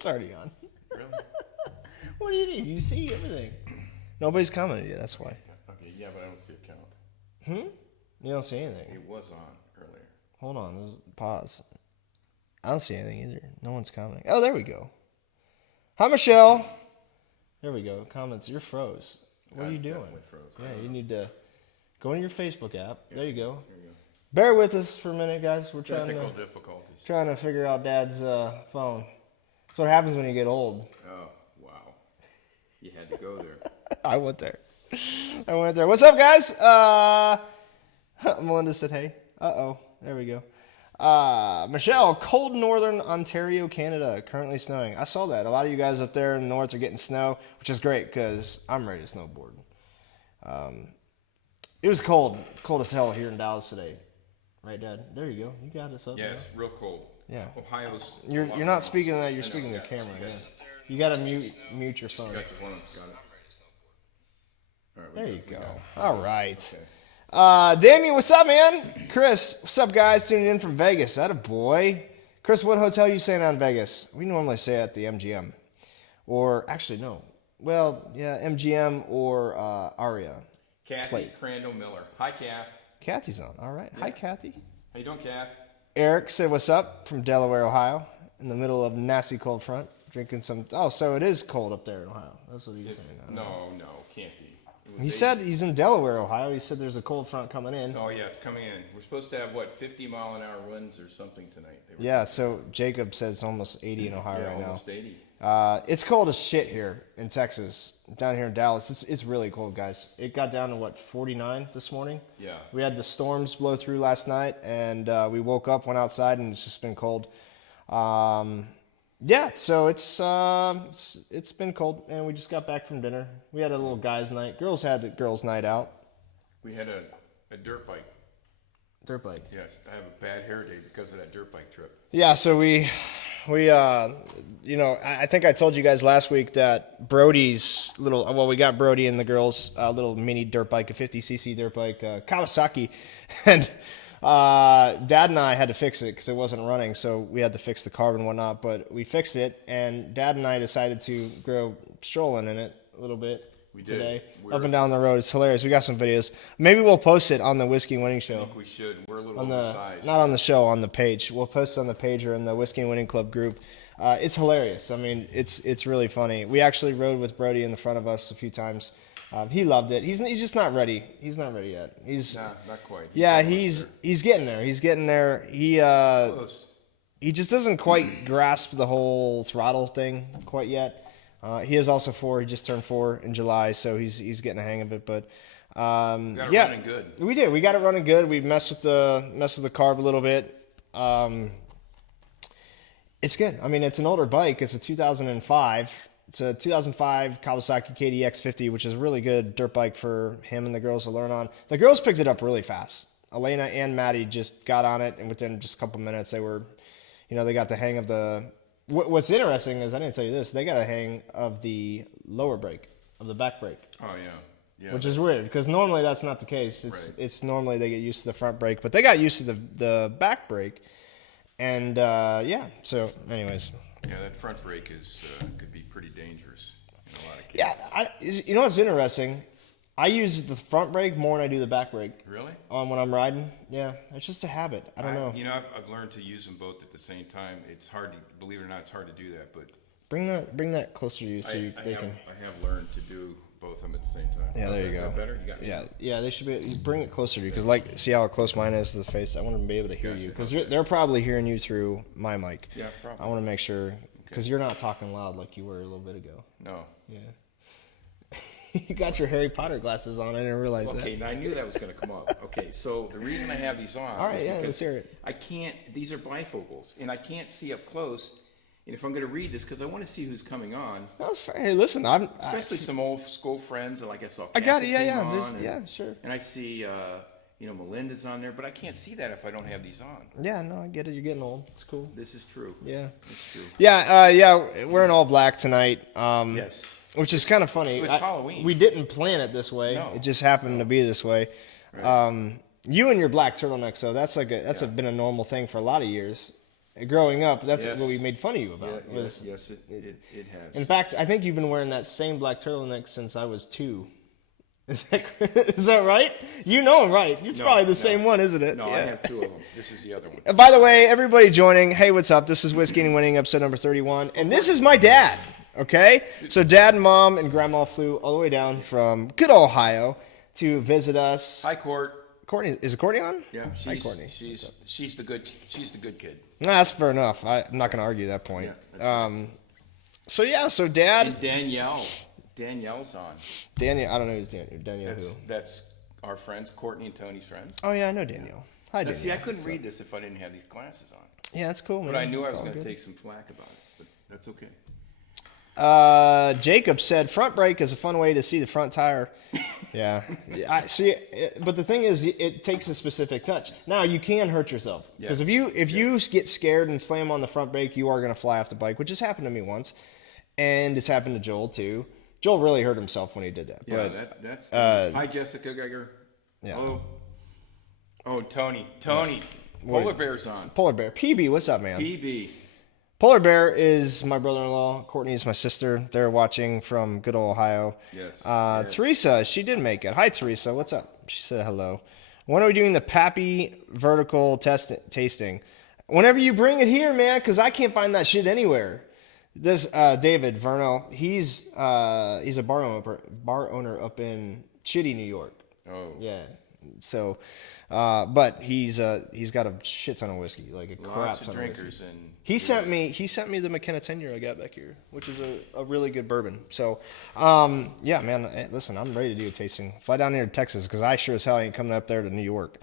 It's already on. Really? What do you need? You see everything. Nobody's commented yet. That's why. Okay, yeah, but I don't see a count. You don't see anything. It was on earlier. Hold on. Pause. I don't see anything either. No one's commenting. Oh, there we go. Hi, Michelle. There we go. Comments. You're froze. What are you doing? Froze. Yeah, you need to go into your Facebook app. Yeah. There you go. Here we go. Bear with us for a minute, guys. We're Technical difficulties. trying to figure out Dad's phone. That's what happens when you get old. Oh, wow. You had to go there. I went there. What's up, guys? Melinda said, hey. Uh-oh. There we go. Michelle, cold northern Ontario, Canada, currently snowing. I saw that. A lot of you guys up there in the north are getting snow, which is great because I'm ready to snowboard. It was cold as hell here in Dallas today. Right, Dad? There you go. You got us up there. Yes, real cold. Yeah. Ohio's. You're not speaking to that. You're speaking to the camera. Yeah. You got to mute your phone. Got the one. Got it. All right, There you we go. got it. All right. Okay. Damien, what's up, man? Chris, what's up, guys? Tuning in from Vegas. That a boy. Chris, what hotel you staying at in Vegas? We normally stay at the MGM. Or, actually, no. Well, yeah, MGM or Aria. Kathy Crandall Miller. Hi, Kath. Kathy's on. All right. Yeah. Hi, Kathy. How you doing, Kath? Eric said, what's up from Delaware, Ohio, in the middle of a nasty cold front, drinking some. Oh, so it is cold up there in Ohio. That's what he's saying. No, can't be. He said he's in Delaware, Ohio. He said there's a cold front coming in. Oh, yeah, it's coming in. We're supposed to have, 50-mile-an-hour winds or something tonight. Yeah, so Jacob says it's almost 80 in Ohio right now. Almost 80. It's cold as shit here in Texas. Down here in Dallas, it's really cold, guys. It got down to, 49 this morning? Yeah. We had the storms blow through last night, and we woke up, went outside, and it's just been cold. Yeah, so it's been cold, and we just got back from dinner. We had a little guys' night. Girls had a girls' night out. We had a dirt bike. Dirt bike. Yes, I have a bad hair day because of that dirt bike trip. Yeah, so we I think I told you guys last week that Brody's we got Brody and the girls' little mini dirt bike, a 50cc dirt bike, Kawasaki, and Dad and I had to fix it because it wasn't running, so we had to fix the carb and whatnot, but we fixed it, and Dad and I decided to go strolling in it a little bit today, up and down the road. It's hilarious. We got some videos. Maybe we'll post it on the Whiskey and Winning Show. I think we should. We're a little oversized. Not on the show, on the page. We'll post it on the page or in the Whiskey and Winning Club group. It's hilarious. I mean, it's really funny. We actually rode with Brody in the front of us a few times. He loved it. He's just not ready. He's not ready yet. Not quite. He's getting there. He's getting there. He just doesn't quite grasp the whole throttle thing quite yet. He is also 4. He just turned 4 in July, so he's getting the hang of it. But got it running good. We did. We got it running good. We messed with the carb a little bit. It's good. I mean, it's an older bike. It's a 2005. It's a 2005 Kawasaki KDX50, which is a really good dirt bike for him and the girls to learn on. The girls picked it up really fast. Elena and Maddie just got on it, and within just a couple minutes, they were, they got the hang of the. What's interesting is, I didn't tell you this, they got a hang of the lower brake, of the back brake. Oh, yeah. Which is weird, because normally that's not the case. It's normally they get used to the front brake, but they got used to the back brake. And, so anyways. Yeah, that front brake could be pretty dangerous in a lot of cases. Yeah, you know what's interesting? I use the front brake more than I do the back brake. Really? When I'm riding. Yeah, it's just a habit. I don't know. I've learned to use them both at the same time. It's hard to, believe it or not, it's hard to do that. But bring that closer to you so they can. I have learned to do both of them at the same time. Yeah, there you go. Better? You got me? Yeah, they should be. Bring it closer to you, because see how close mine is to the face. I want to be able to hear you, because they're probably hearing you through my mic. Yeah, probably. I want to make sure, because you're not talking loud like you were a little bit ago. No. Yeah. You got your Harry Potter glasses on. I didn't realize that. Okay, now I knew that was going to come up. Okay, so the reason I have these on. All right, let's hear it. I can't. These are bifocals, and I can't see up close. And if I'm going to read this, because I want to see who's coming on. Hey, listen, especially some old school friends, like I saw. I got it. Yeah. And, sure. And I see, Melinda's on there, but I can't see that if I don't have these on. Yeah, no, I get it. You're getting old. It's cool. This is true. Yeah, it's true. Yeah. We're in all black tonight. Yes. Which is kind of funny. It's Halloween. We didn't plan it this way. No. It just happened to be this way. Right. You and your black turtlenecks, though, that's been a normal thing for a lot of years. growing up. That's Yes. what we made fun of you about. Yeah, was, yes, it has. In fact, I think you've been wearing that same black turtleneck since I was 2. Is that right? You know I'm right. It's probably the same one, isn't it? No, Yeah. I have 2 of them. This is the other one. By the way, everybody joining, hey, what's up? This is Whiskey and Winning, episode number 31. And this is my dad, okay? So dad and mom and grandma flew all the way down from good Ohio to visit us. Hi, Court. Courtney, is Courtney on? Yeah, Hi, Courtney. she's the good kid. No, that's fair enough. I'm not going to argue that point. Yeah, So dad. And Danielle's on. Daniel, I don't know who's Daniel who. That's our friends, Courtney and Tony's friends. Oh, yeah, I know Daniel. Hi, Now, Daniel. see, I couldn't read this if I didn't have these glasses on. Yeah, that's cool, man. But I knew I It's was all going to good. take some flack about it. But that's okay. Jacob said front brake is a fun way to see the front tire. Yeah, I see. But the thing is, it takes a specific touch. Now you can hurt yourself because Yes. if you get scared and slam on the front brake, you are going to fly off the bike, which has happened to me once, and it's happened to Joel too. Joel really hurt himself when he did that. Yeah, but, that's hi, Jessica Geiger. Yeah. Hello. Oh, Tony. Polar Bear's on. Polar Bear, PB, what's up, man? PB. Polar Bear is my brother-in-law. Courtney is my sister. They're watching from good old Ohio. Yes. Teresa, she did make it. Hi, Teresa. What's up? She said hello. When are we doing the Pappy vertical tasting? Whenever you bring it here, man, because I can't find that shit anywhere. This David Verno, he's a bar owner up in Shitty, New York. Oh. Yeah. So, but he's got a shit ton of whiskey, like a crap Lots ton of of whiskey. drinkers and He sent me the McKenna 10-year I got back here, which is a really good bourbon. So, yeah, man, listen, I'm ready to do a tasting. Fly down here to Texas because I sure as hell ain't coming up there to New York.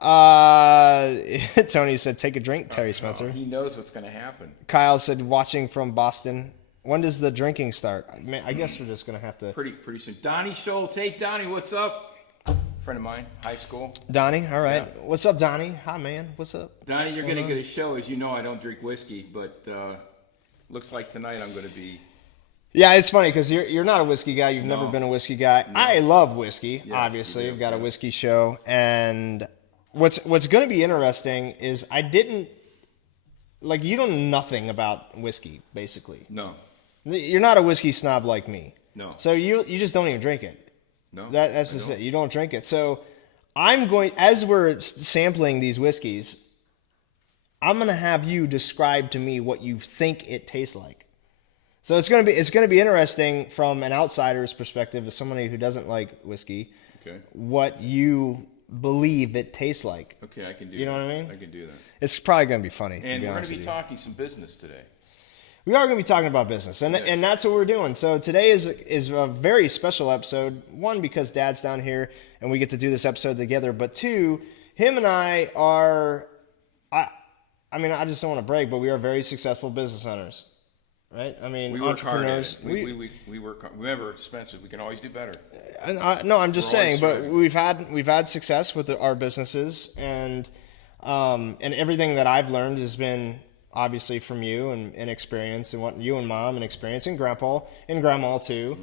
Tony said, take a drink, Terry Spencer. he knows what's going to happen. Kyle said, watching from Boston. When does the drinking start? Man, I guess we're just going to have to. Pretty soon. Donnie Schultz. Hey, Donnie, what's up? Friend of mine, high school. Donnie, all right. Yeah. What's up, Donnie? Hi, man. What's up? Donnie, you're going to get a show. As you know, I don't drink whiskey, but looks like tonight I'm going to be. Yeah, it's funny because you're not a whiskey guy. You've never been a whiskey guy. No. I love whiskey, yes, obviously. I've got a whiskey show. And what's going to be interesting is you don't know nothing about whiskey, basically. No. You're not a whiskey snob like me. No. So you just don't even drink it. No. That's just it. You don't drink it. So as we're sampling these whiskeys, I'm going to have you describe to me what you think it tastes like. So it's going to be interesting from an outsider's perspective, as somebody who doesn't like whiskey, what you believe it tastes like. Okay, I can do that. You know what I mean? I can do that. It's probably going to be funny. And we're going to be talking some business today. We are going to be talking about business, and that's what we're doing. So today is a very special episode. One, because Dad's down here, and we get to do this episode together. But two, him and I are, I just don't want to brag, but we are very successful business owners, right? I mean, we work entrepreneurs. Hard at it. We work hard. Remember, Spencer, we can always do better. No, I'm just saying, but we've had success with our businesses, and everything that I've learned has been obviously from you and experience, and what you and Mom and experience, and Grandpa and Grandma too,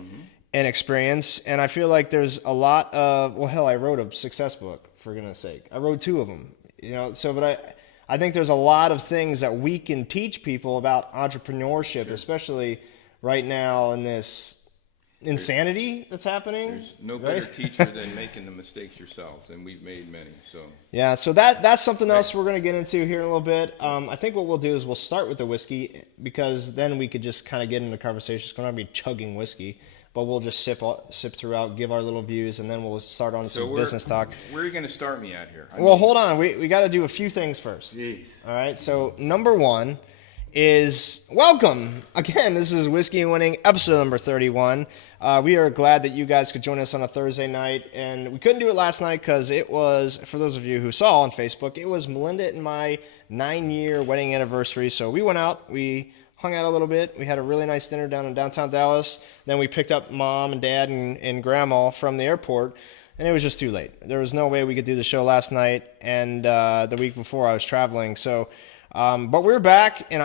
and experience. And I feel like there's a lot of, I wrote a success book, for goodness sake. I wrote 2 of them, but I think there's a lot of things that we can teach people about entrepreneurship, especially right now in this insanity that's happening. There's no better teacher than making the mistakes yourselves, and we've made many. So that's something else we're going to get into here in a little bit. I think what we'll do is we'll start with the whiskey, because then we could just kind of get into conversations. We're not going to be chugging whiskey, but we'll just sip throughout, give our little views, and then we'll start on some business talk. Where are you going to start me at here? Hold on. We got to do a few things first. Jeez. All right. So number 1 is welcome. Again, this is Whiskey and Winning, episode number 31. We are glad that you guys could join us on a Thursday night, and we couldn't do it last night because it was, for those of you who saw on Facebook, it was Melinda and my 9-year wedding anniversary. So we went out, we hung out a little bit, we had a really nice dinner down in downtown Dallas, then we picked up Mom and Dad and Grandma from the airport, and it was just too late. There was no way we could do the show last night, and the week before I was traveling, so... but we're back, and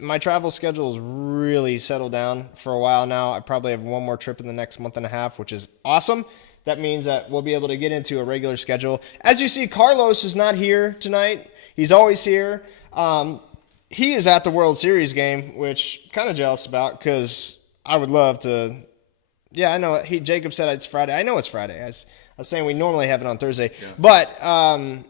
my travel schedule is really settled down for a while now. I probably have one more trip in the next month and a half, which is awesome. That means that we'll be able to get into a regular schedule. As you see, Carlos is not here tonight. He's always here. he is at the World Series game, which I'm kind of jealous about because I would love to. Yeah, I know. Jacob said it's Friday. I know it's Friday. I was saying we normally have it on Thursday. Yeah. But,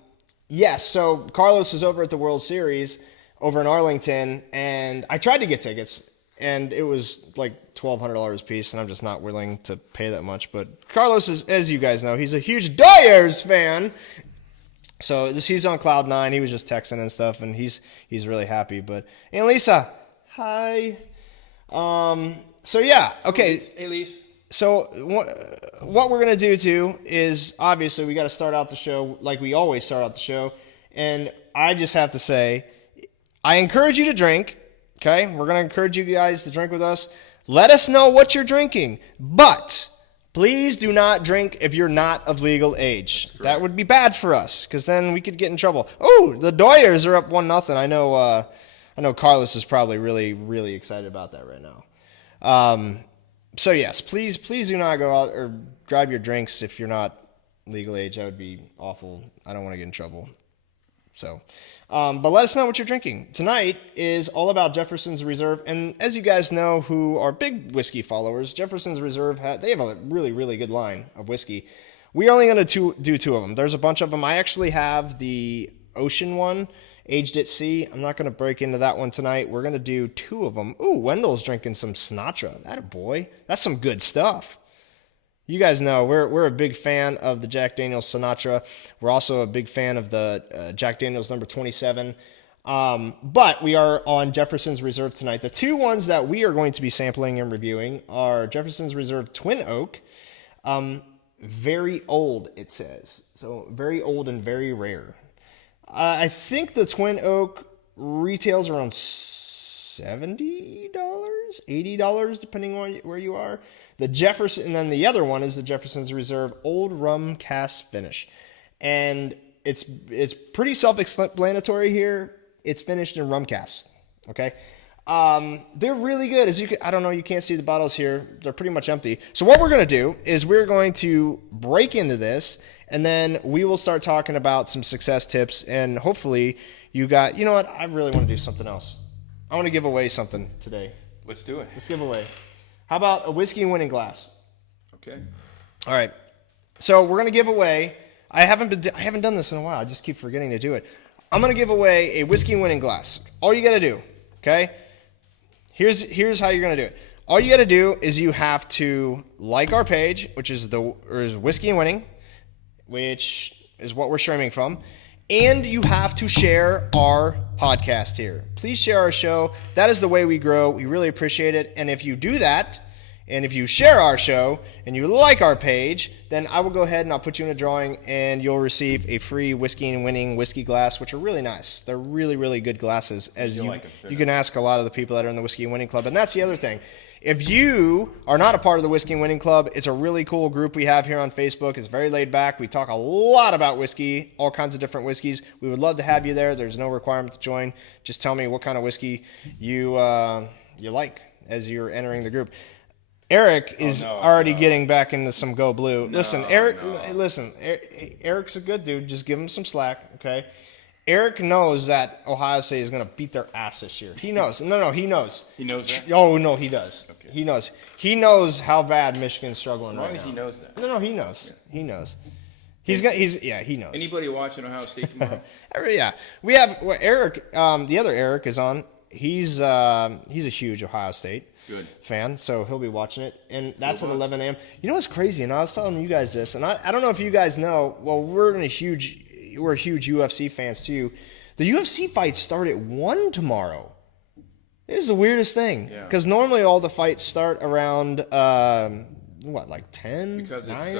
yes, so Carlos is over at the World Series over in Arlington, and I tried to get tickets, and it was like $1,200 a piece, and I'm just not willing to pay that much. But Carlos is, as you guys know, he's a huge Dodgers fan. So he's on cloud nine. He was just texting and stuff, and he's really happy. But Aunt Lisa, hi. So yeah, okay. Hey, Lisa. So what we're gonna do too is obviously we got to start out the show like we always start out the show, and I just have to say, I encourage you to drink. Okay, we're gonna encourage you guys to drink with us. Let us know what you're drinking, but please do not drink if you're not of legal age. That would be bad for us, because then we could get in trouble. Oh, the Doyers are up 1-0. I know Carlos is probably really, really excited about that right now. So yes, please do not go out or grab your drinks if you're not legal age. That would be awful. I don't want to get in trouble. So, but let us know what you're drinking. Tonight is all about Jefferson's Reserve, and as you guys know, who are big whiskey followers, Jefferson's Reserve they have a really, really good line of whiskey. We're only going to do 2 of them. There's a bunch of them. I actually have the Ocean one, aged at sea. I'm not going to break into that one tonight. We're going to do 2 of them. Ooh, Wendell's drinking some Sinatra. That a boy. That's some good stuff. You guys know we're a big fan of the Jack Daniel's Sinatra. We're also a big fan of the Jack Daniel's number 27. But we are on Jefferson's Reserve tonight. The 2 ones that we are going to be sampling and reviewing are Jefferson's Reserve Twin Oak. Very old, it says. So very old and very rare. I think the Twin Oak retails around $70, $80, depending on where you are. The Jefferson, and then the other one is the Jefferson's Reserve Old Rum Cask Finish. And it's pretty self-explanatory here. It's finished in rum cask. Okay? They're really good. I don't know, you can't see the bottles here. They're pretty much empty. So what we're going to do is we're going to break into this, and then we will start talking about some success tips, and hopefully you know what? I really want to do something else. I want to give away something today. Let's do it. Let's give away. How about a whiskey winning glass? Okay. All right. So we're going to give away, I haven't done this in a while. I just keep forgetting to do it. I'm going to give away a whiskey winning glass. All you got to do, okay? Here's how you're going to do it. All you got to do is you have to like our page, which is Whiskey and Winning, which is what we're streaming from, and you have to share our podcast here. Please share our show. That is the way we grow. We really appreciate it. And if you do that, and if you share our show and you like our page, then I will go ahead and I'll put you in a drawing, and you'll receive a free Whiskey and Winning whiskey glass, which are really nice. They're really, really good glasses. As you can ask a lot of the people that are in the Whiskey and Winning Club. And that's the other thing. If you are not a part of the Whiskey and Winning Club, it's a really cool group we have here on Facebook. It's very laid back. We talk a lot about whiskey, all kinds of different whiskeys. We would love to have you there. There's no requirement to join. Just tell me what kind of whiskey you like as you're entering the group. Eric is already getting back into some Go Blue. Listen, Eric's a good dude. Just give him some slack, okay? Eric knows that Ohio State is going to beat their ass this year. He knows. No, he knows. He knows that? Oh, no, he does. Okay. He knows. He knows how bad Michigan's struggling right now. As long as he knows that. No, he knows. Yeah. He knows. He knows. Anybody watching Ohio State tomorrow? Yeah. We have Eric, the other Eric is on. He's a huge Ohio State fan, so he'll be watching it. And that's at 11 a.m. You know what's crazy? And I was telling you guys this, and I don't know if you guys know, well, we're huge UFC fans too. The UFC fights start at 1 tomorrow. It is the weirdest thing. Because normally all the fights start around, like 10? Because it's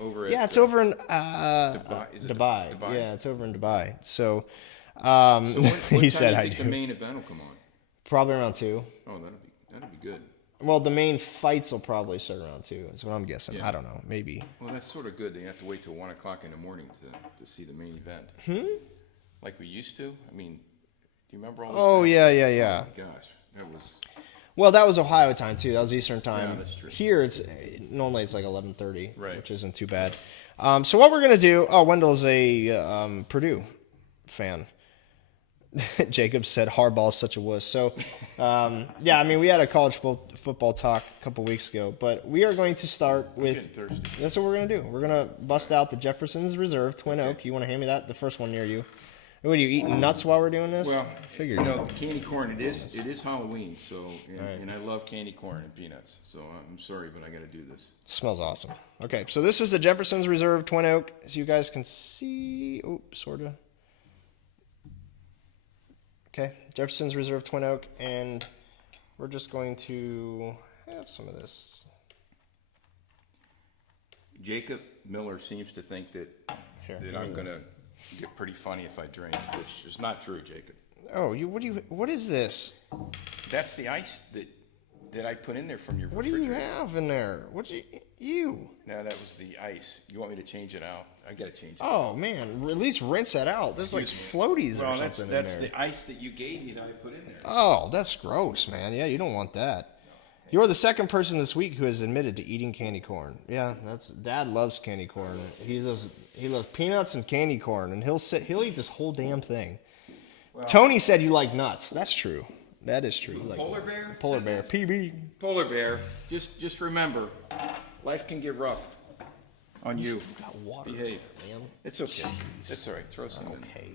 over at... Yeah, it's over in Dubai. Is it Dubai. Yeah, it's over in Dubai. So, he said I do. The main event will come on? Probably around 2. Oh, that'll be good. Well, the main fights will probably start around 2. That's what I'm guessing. Yeah. I don't know. Maybe. Well, that's sort of good. They have to wait till 1 o'clock in the morning to see the main event. Like we used to. I mean, do you remember all? Oh yeah. Oh, gosh, that was. Well, that was Ohio time too. That was Eastern time. Yeah, that's true. Here, normally it's like 11:30, right? Which isn't too bad. So what we're gonna do? Oh, Wendell's a Purdue fan. Jacob said Harbaugh is such a wuss. So, yeah, I mean, we had a college football talk a couple weeks ago, but we are going to start with. Getting thirsty. That's what we're going to do. We're going to bust out the Jefferson's Reserve Twin Oak. You want to hand me that? The first one near you. What are you eating nuts while we're doing this? Well, figured. you know, candy corn. It is Halloween, so and I love candy corn and peanuts. So I'm sorry, but I got to do this. Smells awesome. Okay, so this is the Jefferson's Reserve Twin Oak, as you guys can see. Oh, sort of. Okay, Jefferson's Reserve Twin Oak, and we're just going to have some of this. Jacob Miller seems to think that I'm going to get pretty funny if I drink, which is not true, Jacob. Oh, what is this? That's the ice that I put in there from your What do refrigerator. you have in there? What do you? No, that was the ice. You want me to change it out? I got to change it. Oh man, at least rinse that out. There's like floaties or something in there. That's the ice that you gave me that I put in there. Oh, that's gross, man. Yeah, you don't want that. You're the second person this week who has admitted to eating candy corn. Yeah, Dad loves candy corn. He loves peanuts and candy corn, and he'll eat this whole damn thing. Well, Tony said you like nuts. That's true. That is true. Like Polar bear? Polar bear. PB. Polar bear. Just remember, life can get rough on you. Still got water, Behave. Man. It's okay. It's all right. Throw some in. Okay.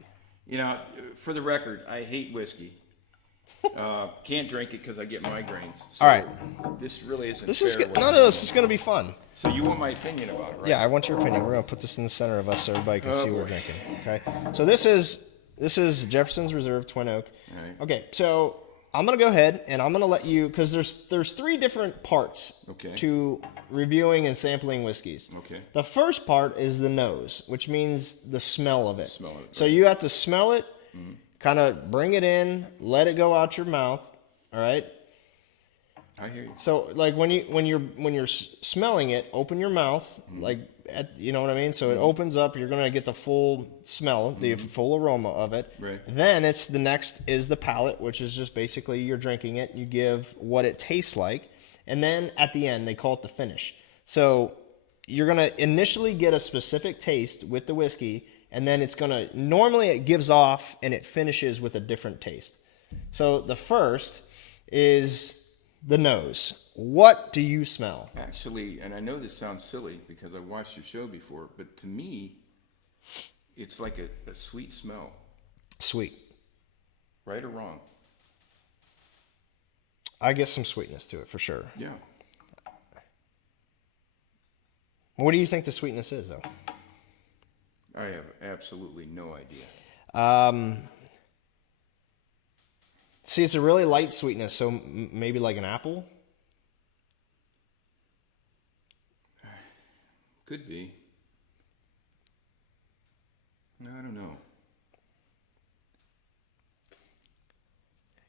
You know, for the record, I hate whiskey. Can't drink it because I get migraines. So all right. This really isn't. None of this is going to be fun. So you want my opinion about it, right? Yeah, I want your opinion. We're going to put this in the center of us so everybody can see what we're drinking. Okay. So this is Jefferson's Reserve Twin Oak. All right. Okay. So I'm going to go ahead and I'm going to let you, because there's three different parts to reviewing and sampling whiskeys. Okay. The first part is the nose, which means the smell of it. So right. you have to smell it, kind of bring it in, let it go out your mouth. All right. I hear you. So like when you're smelling it, open your mouth, you know what I mean? So it opens up, you're going to get the full smell, the full aroma of it. Right. Then the next is the palate, which is just basically you're drinking it, you give what it tastes like, and then at the end they call it the finish. So you're going to initially get a specific taste with the whiskey, and then normally it gives off and it finishes with a different taste. So the first is the nose. What do you smell? Actually, and I know this sounds silly because I watched your show before, but to me, it's like a sweet smell. Sweet. Right or wrong? I get some sweetness to it for sure. Yeah. What do you think the sweetness is, though? I have absolutely no idea. See, it's a really light sweetness, so maybe like an apple? Could be. I don't know.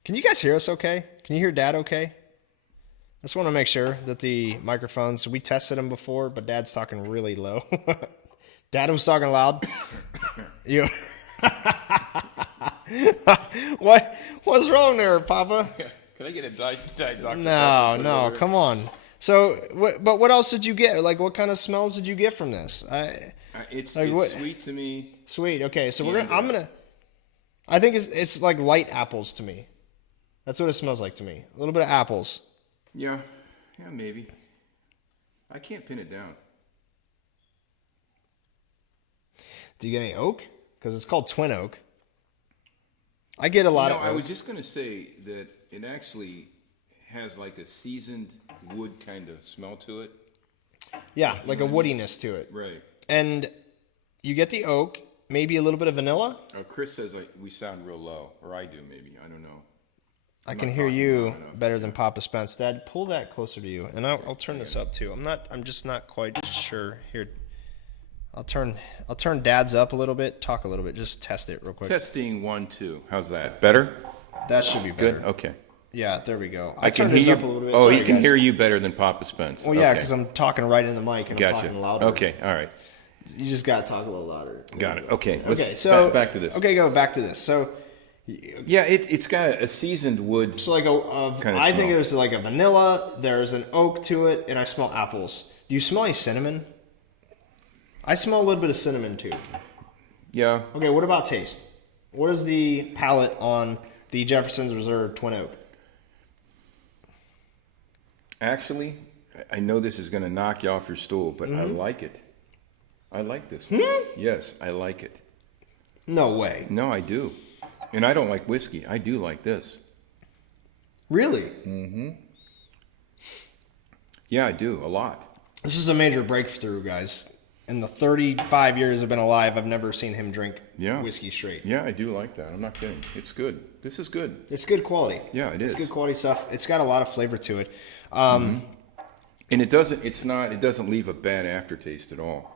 Can you guys hear us okay? Can you hear Dad okay? I just want to make sure that the microphones, we tested them before, but Dad's talking really low. Dad was talking loud. You. What's wrong there, Papa? Can I get a Diet Dr. No, come on. So, but what else did you get? Like, what kind of smells did you get from this? It's sweet to me. Sweet. Okay, so I think it's like light apples to me. That's what it smells like to me. A little bit of apples. Yeah, maybe. I can't pin it down. Do you get any oak? Because it's called Twin Oak. I get a lot of oak. I was just going to say that it actually has like a seasoned wood kind of smell to it. Yeah, like a woodiness to it. Right. And you get the oak, maybe a little bit of vanilla. Chris says we sound real low, or I do maybe. I don't know. I can hear you better than Papa Spence. Dad, pull that closer to you, and I'll turn this up too. I'm just not quite sure. Here, I'll turn Dad's up a little bit. Talk a little bit. Just test it real quick. Testing 1, 2. How's that? Better? That should be better. Good. Okay. Yeah, there we go. I can turned this hear up you. a little bit. Oh, Sorry, he can guys. hear you better than Papa Spence. Well, yeah, because I'm talking right in the mic and I'm talking louder. Okay. All right. You just got to talk a little louder. Got it. Okay. Okay. So back to this. Okay, go back to this. So. Yeah, it's got a seasoned wood. So like I think there's like a vanilla. There's an oak to it, and I smell apples. Do you smell any cinnamon? I smell a little bit of cinnamon too. Yeah. Okay, what about taste? What is the palate on the Jefferson's Reserve Twin Oak? Actually, I know this is going to knock you off your stool, but I like it. I like this one. Yes, I like it. No way. No, I do. And I don't like whiskey. I do like this. Really? Mm-hmm. Yeah, I do. A lot. This is a major breakthrough, guys. In the 35 years I've been alive, I've never seen him drink whiskey straight. Yeah, I do like that. I'm not kidding. It's good. This is good. It's good quality. Yeah, it is. It's good quality stuff. It's got a lot of flavor to it. And it doesn't leave a bad aftertaste at all.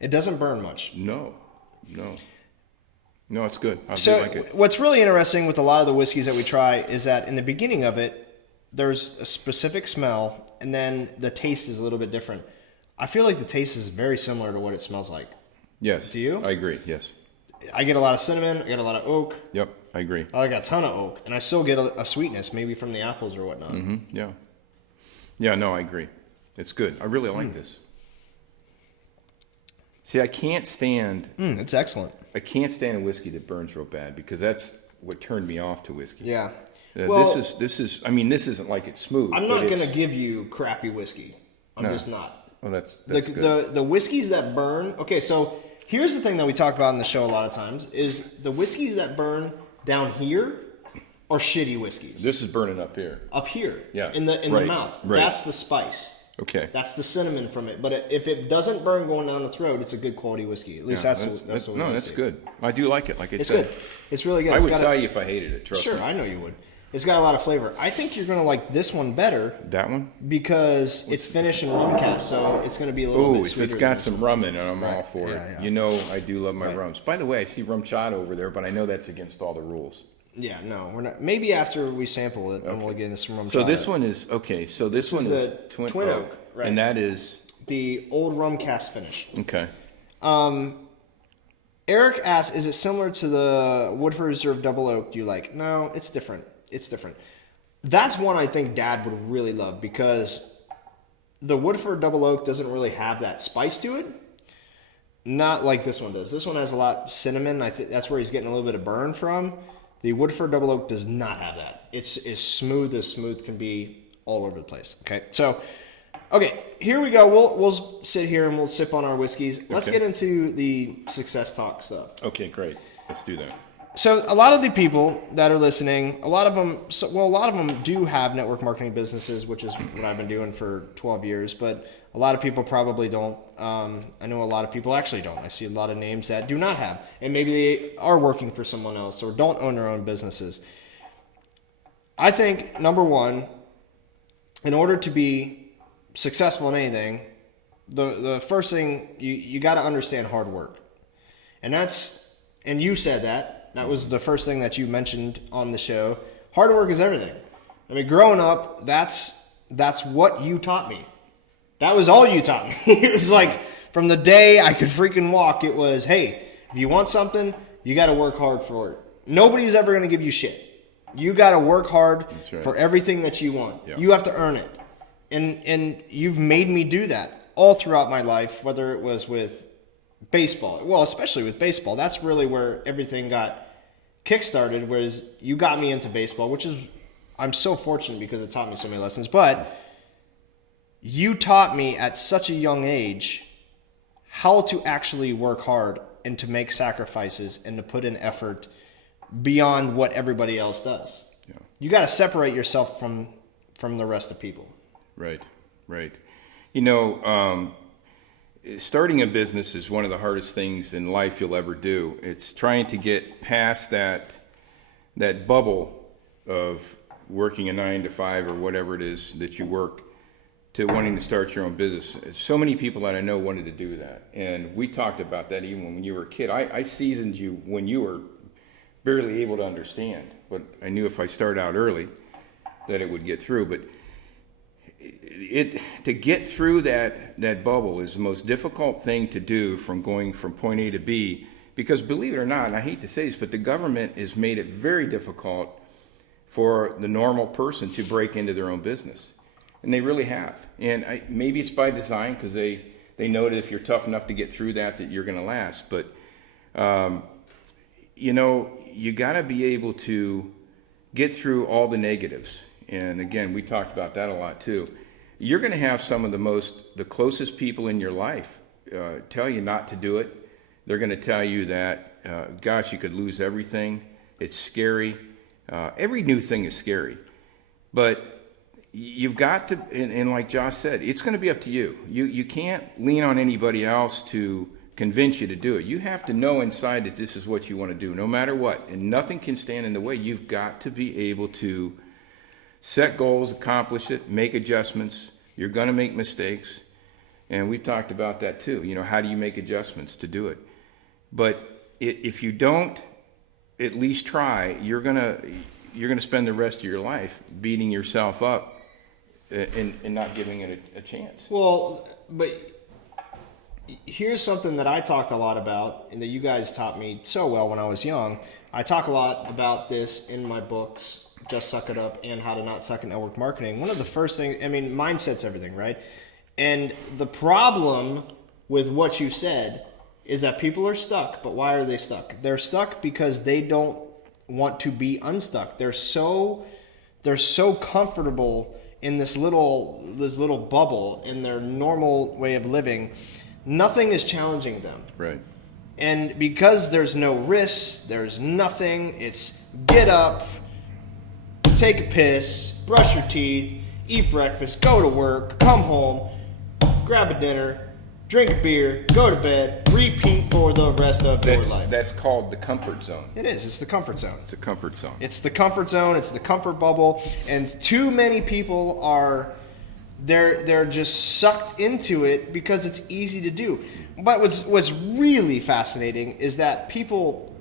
It doesn't burn much. No, it's good. I So do like it. what's really interesting with a lot of the whiskeys that we try is that in the beginning of it, there's a specific smell, and then the taste is a little bit different. I feel like the taste is very similar to what it smells like. Yes. Do you? I agree. Yes. I get a lot of cinnamon. I get a lot of oak. Yep, I agree. I got a ton of oak, and I still get a sweetness, maybe from the apples or whatnot. Mm-hmm. Yeah. Yeah, no, I agree. It's good. I really like this. See, I can't stand... It's excellent. I can't stand a whiskey that burns real bad because that's what turned me off to whiskey. Yeah. Well, this is. I mean, this isn't like it's smooth. I'm not going to give you crappy whiskey. I'm just not. Well, that's good. The whiskeys that burn. Okay, so here's the thing that we talk about in the show a lot of times is the whiskeys that burn down here are shitty whiskeys. This is burning up here. Up here. Yeah. In the mouth. Right. That's the spice. Okay. That's the cinnamon from it. But if it doesn't burn going down the throat, it's a good quality whiskey. At least that's the way that's good. I do like it. Like I it's said, good. It's really good. I would tell you if I hated it. Trust me. Sure, I know you would. It's got a lot of flavor. I think you're going to like this one better. That one? Because it's finished in rum cask, so it's going to be a little bit sweeter. If it's got some rum in it, I'm all for it. Yeah. You know I do love my rums. By the way, I see rum chata over there, but I know that's against all the rules. Yeah, no, we're not. Maybe after we sample it, and we'll get into some rum chata. So this one is, okay, so this one is the Twin Oak, right. And that is? The old rum cask finish. Okay. Eric asks, is it similar to the Woodford Reserve Double Oak you like? No, it's different. It's different. That's one I think Dad would really love because the Woodford Double Oak doesn't really have that spice to it. Not like this one does. This one has a lot of cinnamon. I think that's where he's getting a little bit of burn from. The Woodford Double Oak does not have that. It's as smooth can be all over the place. Okay, so, here we go. We'll sit here and we'll sip on our whiskeys. Let's get into the success talk stuff. Okay, great. Let's do that. So a lot of the people that are listening, a lot of them do have network marketing businesses, which is what I've been doing for 12 years, but a lot of people probably don't. I know a lot of people actually don't. I see a lot of names that do not have, and maybe they are working for someone else or don't own their own businesses. I think, number one, in order to be successful in anything, the first thing, you got to understand hard work. And you said that. That was the first thing that you mentioned on the show. Hard work is everything. I mean, growing up, that's what you taught me. That was all you taught me. It was like, from the day I could freaking walk, it was, hey, if you want something, you got to work hard for it. Nobody's ever going to give you shit. You got to work hard for everything that you want. Yeah. You have to earn it. And you've made me do that all throughout my life, whether it was with baseball. Well, especially with baseball. That's really where everything got kickstarted, was you got me into baseball, which is, I'm so fortunate because it taught me so many lessons. But you taught me at such a young age how to actually work hard and to make sacrifices and to put in effort beyond what everybody else does. Yeah. You got to separate yourself from the rest of people. Right. You know, starting a business is one of the hardest things in life you'll ever do. It's trying to get past that bubble of working a 9 to 5 or whatever it is that you work to wanting to start your own business. So many people that I know wanted to do that. And we talked about that even when you were a kid. I seasoned you when you were barely able to understand. But I knew if I started out early that it would get through. But to get through that bubble is the most difficult thing to do, from going from point A to B, because believe it or not, and I hate to say this, but the government has made it very difficult for the normal person to break into their own business. And they really have. And maybe it's by design, because they know that if you're tough enough to get through that you're going to last. But, you know, you got to be able to get through all the negatives. And again, we talked about that a lot too. You're going to have some of the closest people in your life tell you not to do it. They're going to tell you that, gosh, you could lose everything. It's scary. Every new thing is scary. But you've got to, and like Josh said, it's going to be up to you. You can't lean on anybody else to convince you to do it. You have to know inside that this is what you want to do, no matter what. And nothing can stand in the way. You've got to be able to set goals, accomplish it, make adjustments. You're going to make mistakes. And we talked about that too. You know, how do you make adjustments to do it? But if you don't at least try, you're going to spend the rest of your life beating yourself up and not giving it a chance. Well, but here's something that I talked a lot about and that you guys taught me so well when I was young. I talk a lot about this in my books, Just Suck It Up and How to Not Suck at Network Marketing. One of the first things, I mean, mindset's everything, right? And the problem with what you said is that people are stuck, but why are they stuck? They're stuck because they don't want to be unstuck. They're so comfortable in this little bubble in their normal way of living. Nothing is challenging them. Right. And because there's no risks, there's nothing. It's get up, take a piss, brush your teeth, eat breakfast, go to work, come home, grab a dinner, drink a beer, go to bed, repeat for the rest of your life. That's called the comfort zone. It is. It's the comfort zone. It's a comfort zone. It's the comfort zone. It's the comfort bubble. And too many people are, they're just sucked into it because it's easy to do. But what's really fascinating is that people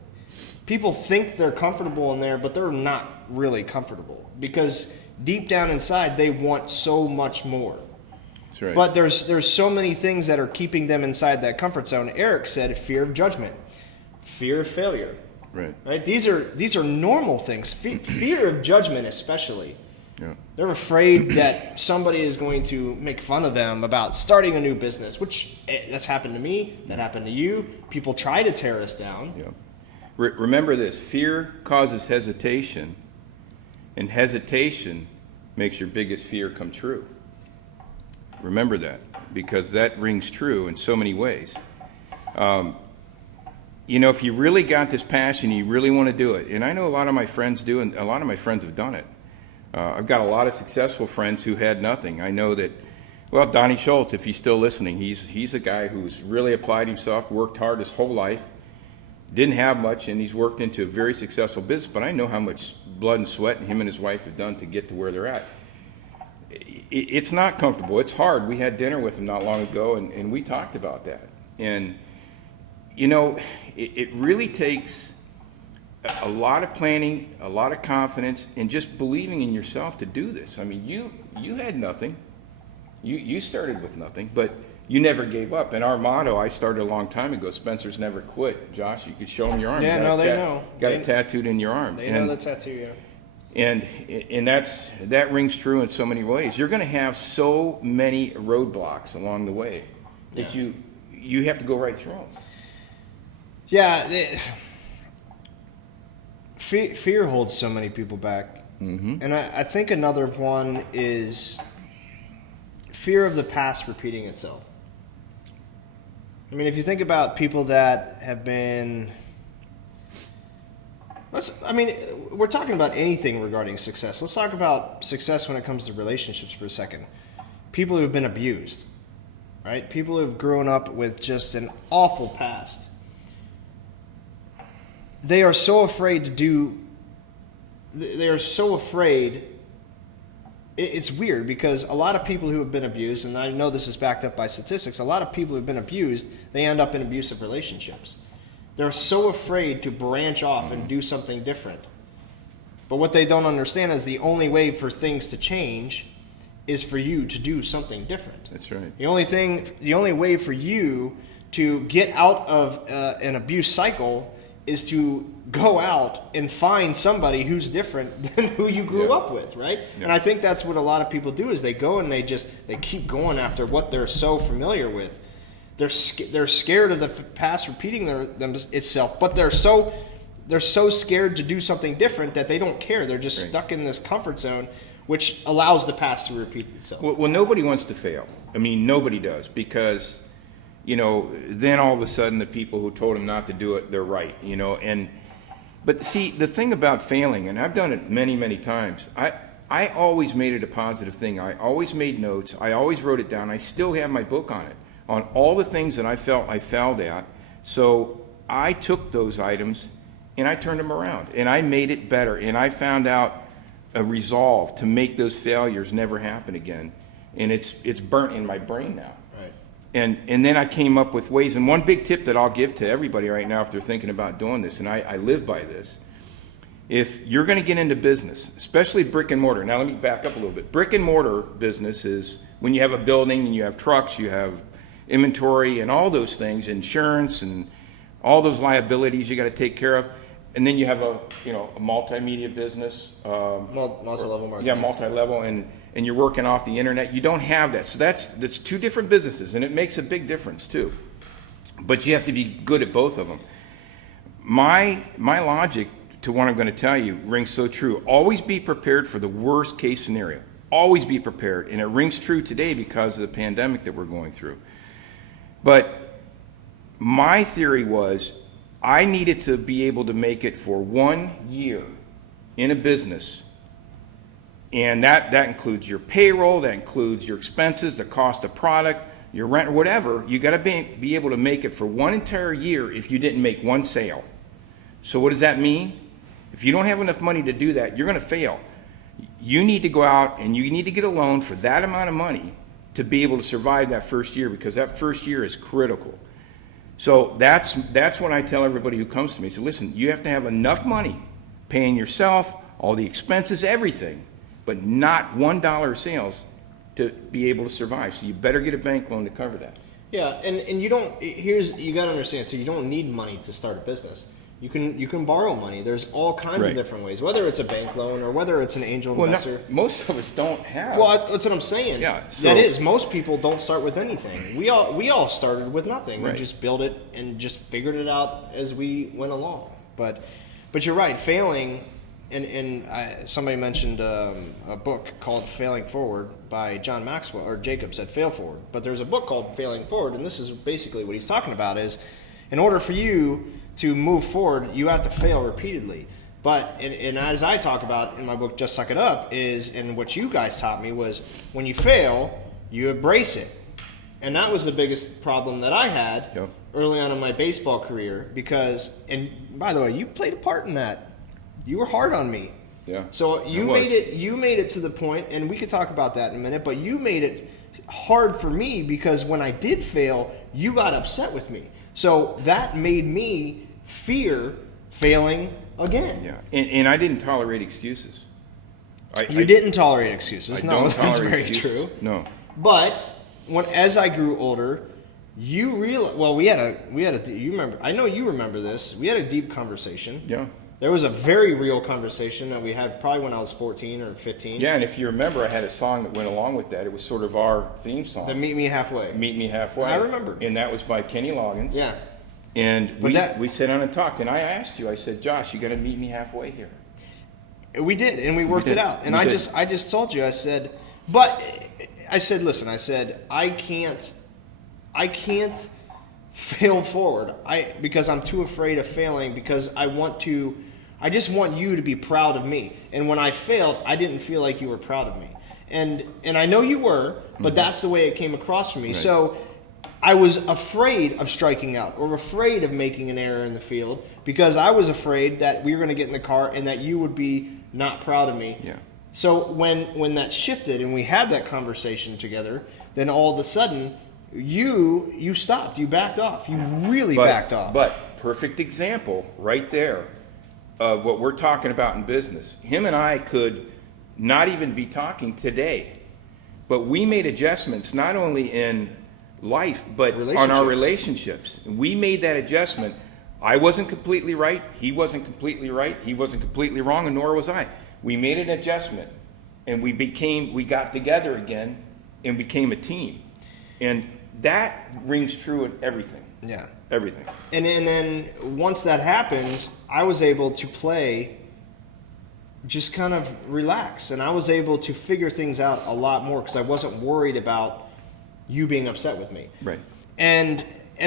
think they're comfortable in there, but they're not really comfortable because deep down inside they want so much more. That's right. But there's so many things that are keeping them inside that comfort zone. Eric said fear of judgment, fear of failure. Right. These are normal things. Fear of judgment, especially. Yeah. They're afraid that somebody is going to make fun of them about starting a new business, which that's happened to me. That happened to you. People try to tear us down. Yeah. Remember this: fear causes hesitation, and hesitation makes your biggest fear come true. Remember that, because that rings true in so many ways. You know, if you really got this passion, you really want to do it, and I know a lot of my friends do, and a lot of my friends have done it. I've got a lot of successful friends who had nothing. I know that, well, Donnie Schultz, if he's still listening, he's a guy who's really applied himself, worked hard his whole life, didn't have much, and he's worked into a very successful business, but I know how much blood and sweat him and his wife have done to get to where they're at. It's not comfortable. It's hard. We had dinner with him not long ago, and we talked about that. And, you know, it really takes a lot of planning, a lot of confidence, and just believing in yourself to do this. I mean, you had nothing. You started with nothing, but you never gave up. And our motto, I started a long time ago, Spencer's never quit. Josh, you could show them your arm. Yeah, no, they know. Got it tattooed in your arm. They know the tattoo, yeah. And that rings true in so many ways. You're going to have so many roadblocks along the way that you have to go right through them. Yeah, fear holds so many people back. Mm-hmm. And I think another one is fear of the past repeating itself. I mean, if you think about people that have been... we're talking about anything regarding success. Let's talk about success when it comes to relationships for a second. People who have been abused, right? People who have grown up with just an awful past. They are so afraid to do... They are so afraid... It's weird because a lot of people who have been abused, and I know this is backed up by statistics, a lot of people who have been abused, they end up in abusive relationships. They're so afraid to branch off and do something different. But what they don't understand is the only way for things to change is for you to do something different. That's right. The only way for you to get out of an abuse cycle is to go out and find somebody who's different than who you grew up with, right? Yeah. And I think that's what a lot of people do is they go and they keep going after what they're so familiar with. They're scared of the past repeating itself, but they're so they're so scared to do something different that they don't care. They're just stuck in this comfort zone, which allows the past to repeat itself. Well, nobody wants to fail. I mean, nobody does, because, then all of a sudden the people who told them not to do it, they're right, but see, the thing about failing, and I've done it many, many times, I always made it a positive thing. I always made notes. I always wrote it down. I still have my book on it, on all the things that I felt I failed at. So I took those items and I turned them around and I made it better. And I found out a resolve to make those failures never happen again. And it's burnt in my brain now. Right. And then I came up with ways. And one big tip that I'll give to everybody right now if they're thinking about doing this, and I live by this, if you're going to get into business, especially brick and mortar. Now let me back up a little bit. Brick and mortar business is when you have a building and you have trucks, you have inventory and all those things, insurance and all those liabilities you got to take care of. And then you have a multimedia business. Multi-level marketing. Yeah, multi-level, and you're working off the internet. You don't have that. So that's two different businesses, and it makes a big difference too. But you have to be good at both of them. My logic to what I'm going to tell you rings so true. Always be prepared for the worst case scenario. Always be prepared. And it rings true today because of the pandemic that we're going through. But my theory was I needed to be able to make it for 1 year in a business. And that includes your payroll, that includes your expenses, the cost of product, your rent, or whatever. You got to be able to make it for 1 entire year if you didn't make one sale. So what does that mean? If you don't have enough money to do that, you're going to fail. You need to go out and you need to get a loan for that amount of money to be able to survive that first year, because that first year is critical. So that's when I tell everybody who comes to me, I say, listen, you have to have enough money paying yourself, all the expenses, everything, but not $1 sales to be able to survive. So you better get a bank loan to cover that. Yeah, and you got to understand, so you don't need money to start a business. You can borrow money. There's all kinds of different ways, whether it's a bank loan or whether it's an angel investor. Most of us don't have. Well, that's what I'm saying. Yeah, so, that is, most people don't start with anything. We all started with nothing. Right. We just built it and just figured it out as we went along. But you're right, failing. And somebody mentioned a book called Failing Forward by John Maxwell, or Jacob said Fail Forward. But there's a book called Failing Forward, and this is basically what he's talking about is, in order for you to move forward, you have to fail repeatedly. But, and as I talk about in my book, Just Suck It Up, and what you guys taught me was, when you fail, you embrace it. And that was the biggest problem that I had early on in my baseball career, because, and by the way, you played a part in that. You were hard on me. Yeah. So you made it to the point, and we could talk about that in a minute, but you made it hard for me because when I did fail, you got upset with me. So that made me fear failing again. Yeah. And I didn't tolerate excuses. You didn't tolerate excuses. No, don't that's tolerate very excuses. true. No. But as I grew older, you realized, well, we had a you remember, I know you remember this. We had a deep conversation. Yeah. There was a very real conversation that we had probably when I was 14 or 15. Yeah, and if you remember, I had a song that went along with that. It was sort of our theme song. The Meet Me Halfway. Meet Me Halfway. I remember. And that was by Kenny Loggins. Yeah. And we sat down and talked. And I asked you, I said, Josh, you got to meet me halfway here. We did, and we worked it out. And I just told you, I said, listen, I can't fail forward. Because I'm too afraid of failing, because I just want you to be proud of me. And when I failed, I didn't feel like you were proud of me. And I know you were, but that's the way it came across for me. Right. So I was afraid of striking out or afraid of making an error in the field because I was afraid that we were going to get in the car and that you would be not proud of me. Yeah. So when that shifted and we had that conversation together, then all of a sudden you stopped. You backed off. You really backed off. But perfect example right there of what we're talking about in business. Him and I could not even be talking today, but we made adjustments not only in life but on our relationships. We made that adjustment. I wasn't completely right. He wasn't completely right. He wasn't completely wrong, and nor was I. We made an adjustment, and we got together again and became a team. And that rings true in everything. Yeah. Everything. And then once that happened, I was able to play, just kind of relax, and I was able to figure things out a lot more because I wasn't worried about you being upset with me. Right. And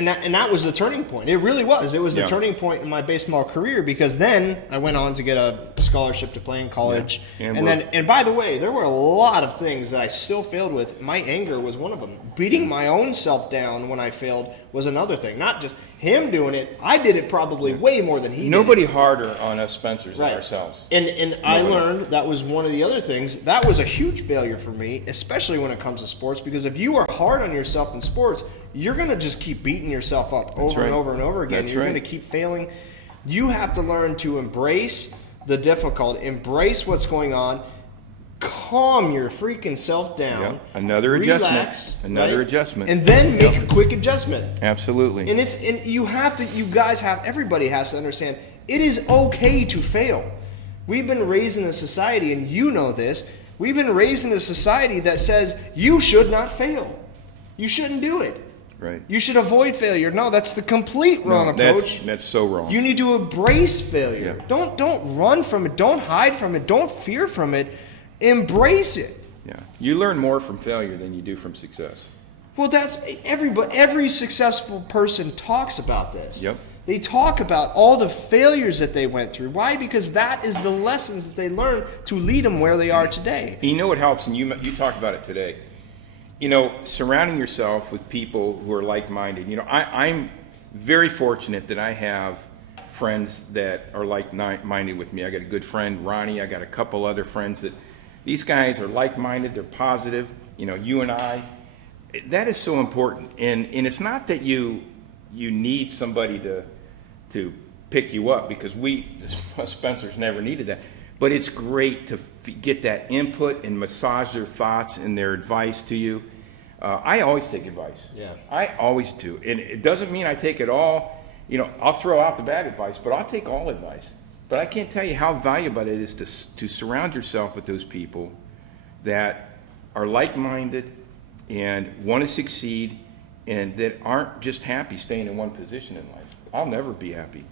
that was the turning point. It really was. It was the turning point in my baseball career, because then I went on to get a scholarship to play in college. Yeah. And by the way, there were a lot of things that I still failed with. My anger was one of them. Beating my own self down when I failed was another thing. Not just him doing it. I did it probably way more than he did. Nobody harder on us Spencers than ourselves. And I learned that was one of the other things. That was a huge failure for me, especially when it comes to sports, because if you are hard on yourself in sports, you're going to just keep beating yourself up over and over and over again. You're going to keep failing. You have to learn to embrace the difficulty, embrace what's going on, calm your freaking self down. Yep. Another adjustment. Adjustment. And then make a quick adjustment. Absolutely. And everybody has to understand, it is okay to fail. We've been raised in a society, and you know this, we've been raised in a society that says you should not fail. You shouldn't do it. Right. You should avoid failure. No, that's the complete wrong approach. That's so wrong. You need to embrace failure. Yeah. Don't run from it. Don't hide from it. Don't fear from it. Embrace it. Yeah. You learn more from failure than you do from success. Well, that's every successful person talks about this. Yep. They talk about all the failures that they went through. Why? Because that is the lessons that they learn to lead them where they are today. You know what helps, and you talked about it today. Surrounding yourself with people who are like-minded. I'm very fortunate that I have friends that are like-minded with me. I got a good friend, Ronnie. I got a couple other friends that these guys are like-minded. They're positive. You and I. That is so important. And it's not that you need somebody to pick you up, because we Spencers never needed that. But it's great to get that input and massage their thoughts and their advice to you. I always take advice. Yeah. I always do. And it doesn't mean I take it all. I'll throw out the bad advice, but I'll take all advice. But I can't tell you how valuable it is to surround yourself with those people that are like-minded and want to succeed, and that aren't just happy staying in one position in life. I'll never be happy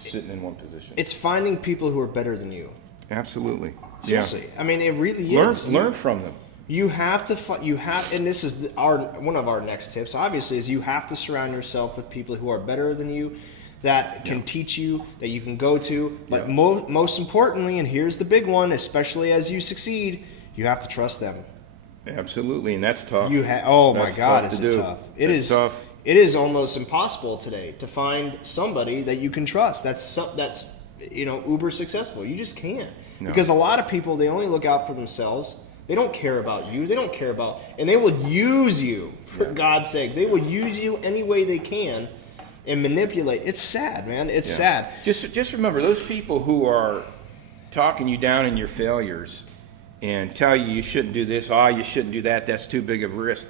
sitting in one position. It's finding people who are better than you. Absolutely. Seriously. Yeah. I mean, it really is. Learn from them. You have to and this is one of our next tips, obviously, is you have to surround yourself with people who are better than you, that can teach you, that you can go to. But most importantly, and here's the big one, especially as you succeed, you have to trust them. Absolutely, and that's tough. My God, it's tough. It is tough. It is almost impossible today to find somebody that you can trust. That's uber successful. You just can't. No. Because a lot of people, they only look out for themselves. They don't care about you. They don't care about, and they will use you, for God's sake. They will use you any way they can and manipulate. It's sad, man. It's sad. Just remember, those people who are talking you down in your failures and tell you shouldn't do this, you shouldn't do that, that's too big of a risk.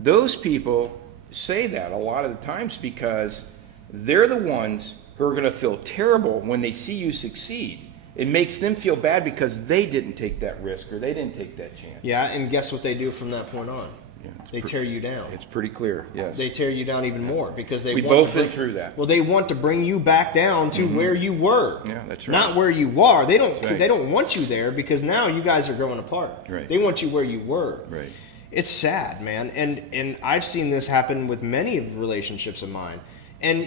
Those people say that a lot of the times because they're the ones who are going to feel terrible when they see you succeed. It makes them feel bad because they didn't take that risk or they didn't take that chance. Yeah, and guess what they do from that point on? Yeah, they tear you down. It's pretty clear, yes. They tear you down even more because we've both been through that. Well, they want to bring you back down to where you were. Yeah, that's right. Not where you are. They don't want you there because now you guys are growing apart. Right. They want you where you were. Right. It's sad, man, and I've seen this happen with many of the relationships of mine. And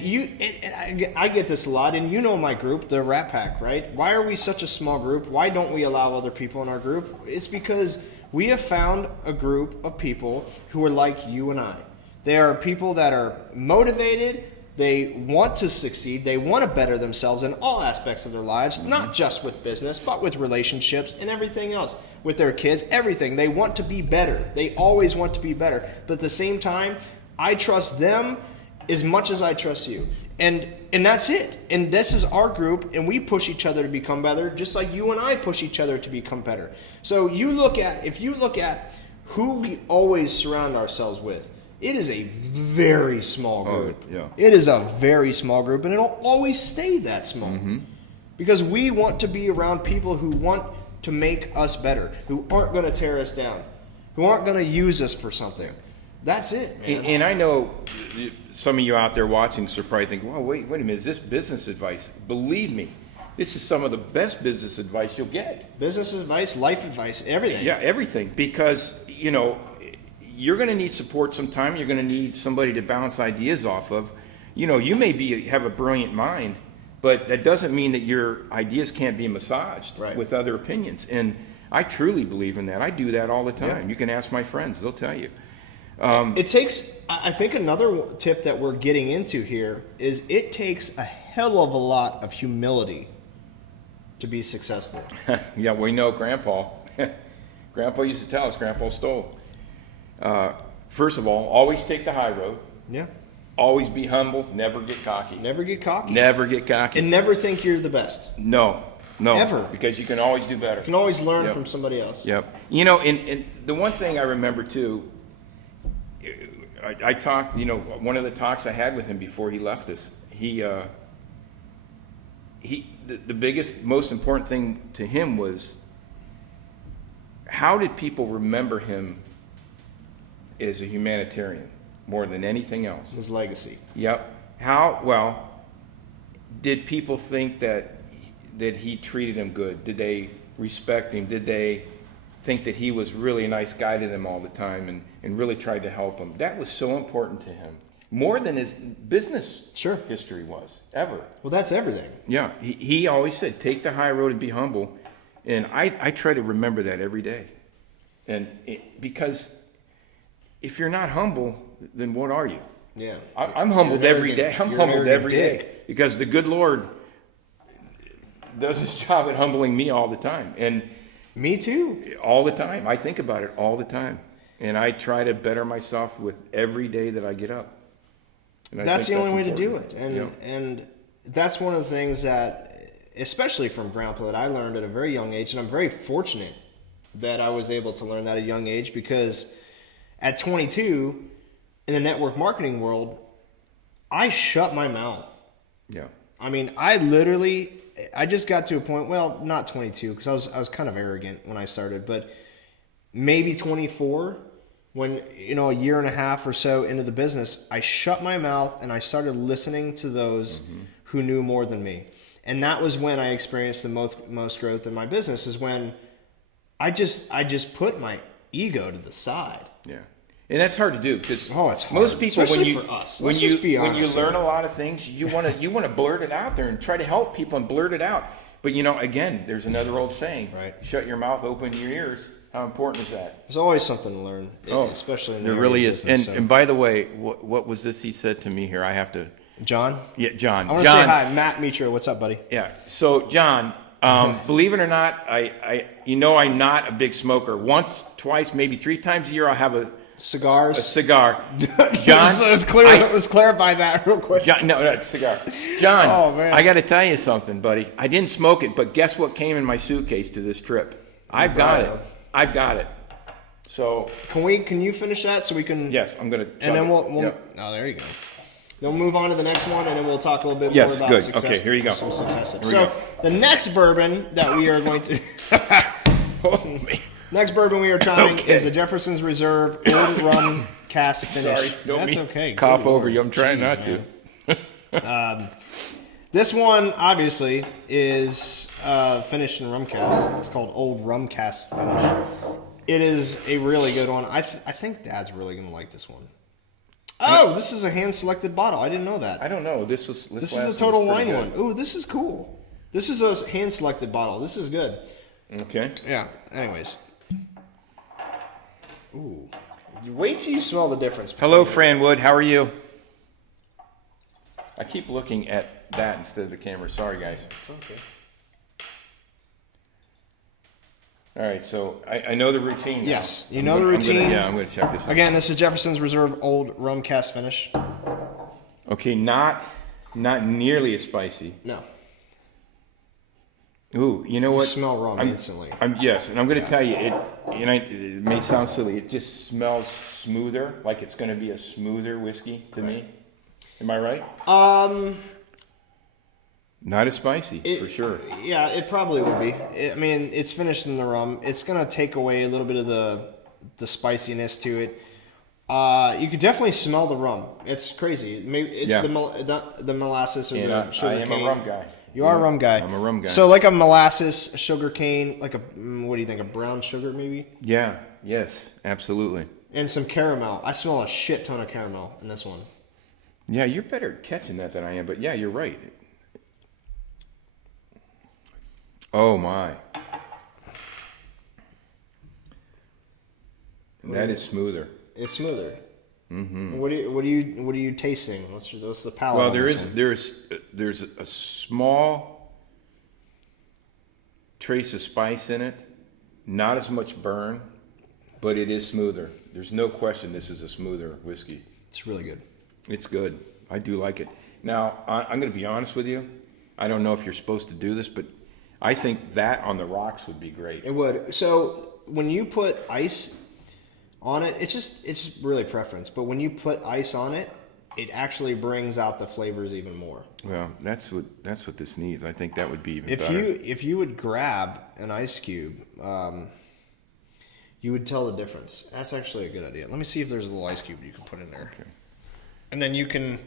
I get this a lot, and my group, the Rat Pack, right? Why are we such a small group? Why don't we allow other people in our group? It's because we have found a group of people who are like you and I. They are people that are motivated. They want to succeed. They want to better themselves in all aspects of their lives, not just with business, but with relationships and everything else. With their kids, everything. They want to be better. They always want to be better. But at the same time, I trust them as much as I trust you. And that's it. And this is our group, and we push each other to become better, just like you and I push each other to become better. So if you look at who we always surround ourselves with, it is a very small group. Yeah. It is a very small group, and it'll always stay that small. Mm-hmm. Because we want to be around people who want to make us better, who aren't going to tear us down, who aren't going to use us for something. That's it, man. And I know some of you out there watching are probably thinking, "Well, wait a minute, is this business advice?" Believe me, this is some of the best business advice you'll get. Business advice, life advice, everything. Yeah, everything. Because, you're going to need support sometime. You're going to need somebody to bounce ideas off of. You may have a brilliant mind, but that doesn't mean that your ideas can't be massaged with other opinions. And I truly believe in that. I do that all the time. Yeah. You can ask my friends. They'll tell you. It takes, I think another tip that we're getting into here is it takes a hell of a lot of humility to be successful. Yeah, we know Grandpa. Grandpa used to tell us, Grandpa stole. First of all, always take the high road. Yeah. Always be humble. Never get cocky. Never get cocky. Never get cocky. And never think you're the best. No. Ever. Because you can always do better. You can always learn from somebody else. Yep. And the one thing I remember too, I talked, one of the talks I had with him before he left us, the biggest, most important thing to him was, how did people remember him as a humanitarian more than anything else? His legacy. Yep. Did people think that he treated them good? Did they respect him? Did they think that he was really a nice guy to them all the time and really tried to help them? That was so important to him. More than his business history was, ever. Well, that's everything. Yeah. He always said, take the high road and be humble. And I try to remember that every day. Because if you're not humble, then what are you? Yeah. I'm humbled every day. I'm humbled every day. Because the good Lord does his job at humbling me all the time. And me too. All the time. I think about it all the time. And I try to better myself with every day that I get up. That's the only way to do it. And that's one of the things that, especially from Grandpa, that I learned at a very young age. And I'm very fortunate that I was able to learn that at a young age, because at 22, in the network marketing world, I shut my mouth. Yeah. I mean, I just got to a point, well, not 22, because I was kind of arrogant when I started, but maybe 24, when, a year and a half or so into the business, I shut my mouth and I started listening to those who knew more than me. And that was when I experienced the most growth in my business, is when I just put my ego to the side. Yeah. And that's hard to do, because it's hard. Most people, especially for us. when you learn a lot of things, you want to blurt it out there and try to help people and blurt it out. But again, there's another old saying, right? Shut your mouth, open your ears. How important is that? There's always something to learn, especially in the there really is. Business, and by the way, what was this he said to me here? I have to. John? Yeah, John. I want to say hi, Matt Mitra. What's up, buddy? Yeah. So, John, believe it or not, I'm not a big smoker. Once, twice, maybe 3 times a year, I'll have a cigar. John, let's clarify that real quick. John, no, cigar. John, oh, man. I got to tell you something, buddy. I didn't smoke it, but guess what came in my suitcase to this trip? I've got it. So can you finish that so we can? Yes, I'm gonna. And then we'll oh, there you go. Then we'll move on to the next one, and then we'll talk a little bit more about success. Okay, here you go. Some successes. So the next bourbon that we are going to. Oh, man. Next bourbon we are trying is the Jefferson's Reserve Old Rum Cask Finish. Sorry, that's okay. Cough over you. I'm trying not to. This one obviously is finished in rum cask. It's called Old Rum Cask Finish. It is a really good one. I think Dad's really gonna like this one. Oh, this is a hand-selected bottle. I didn't know that. I don't know. This is a Total Wine one. Ooh, this is cool. This is a hand-selected bottle. This is good. Okay. Yeah. Anyways. Ooh. Wait till you smell the difference. Hello, Fran Wood. How are you? I keep looking at that instead of the camera. Sorry, guys. It's okay. All right, so I know the routine now. Yes, you know the routine. I'm going to check this out. Again, this is Jefferson's Reserve Old Rum Cask Finish. Okay, not nearly as spicy. No. Ooh, you know what? You smell rum instantly. Yes, and I'm going to tell you, it may sound silly. It just smells smoother, like it's going to be a smoother whiskey to me. Am I right? Not as spicy, for sure. Yeah, it probably would be. It's finished in the rum. It's going to take away a little bit of the spiciness to it. You could definitely smell the rum. It's crazy. Maybe it's Yeah. the molasses or And the sugar I am cane. a rum guy. You are a rum guy. I'm a rum guy. So like a molasses, a sugar cane, like a what do you think? A brown sugar maybe? Yeah. Yes. Absolutely. And some caramel. I smell a shit ton of caramel in this one. Yeah, you're better at catching that than I am. But yeah, you're right. Oh my. That is smoother. It's smoother. Mm-hmm. What are you tasting? What's the palate? Well, on this one? there's a small trace of spice in it. Not as much burn, but it is smoother. There's no question this is a smoother whiskey. It's really good. It's good. I do like it. Now, I'm going to be honest with you. I don't know if you're supposed to do this, but I think that on the rocks would be great. It would. So when you put ice on it, it's really preference. But when you put ice on it, it actually brings out the flavors even more. Well, that's what this needs. I think that would be even If better. if you would grab an ice cube, you would tell the difference. That's actually a good idea. Let me see if there's a little ice cube you can put in there. Okay. And then you can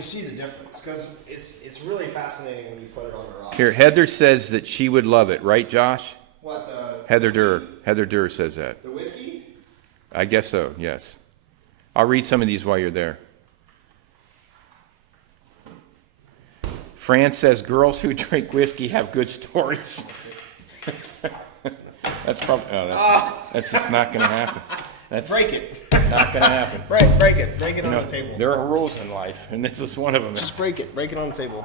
see the difference because it's really fascinating when you put it on the rocks. Here, Heather says that she would love it, right, Josh? What Heather Durr says that. the whiskey? I guess so. Yes. I'll read some of these while you're there. Fran says girls who drink whiskey have good stories. That's probably that's just not going to happen. That's Break it. not going to happen. Break it on the table. There are rules in life, and this is one of them. Just break it on the table.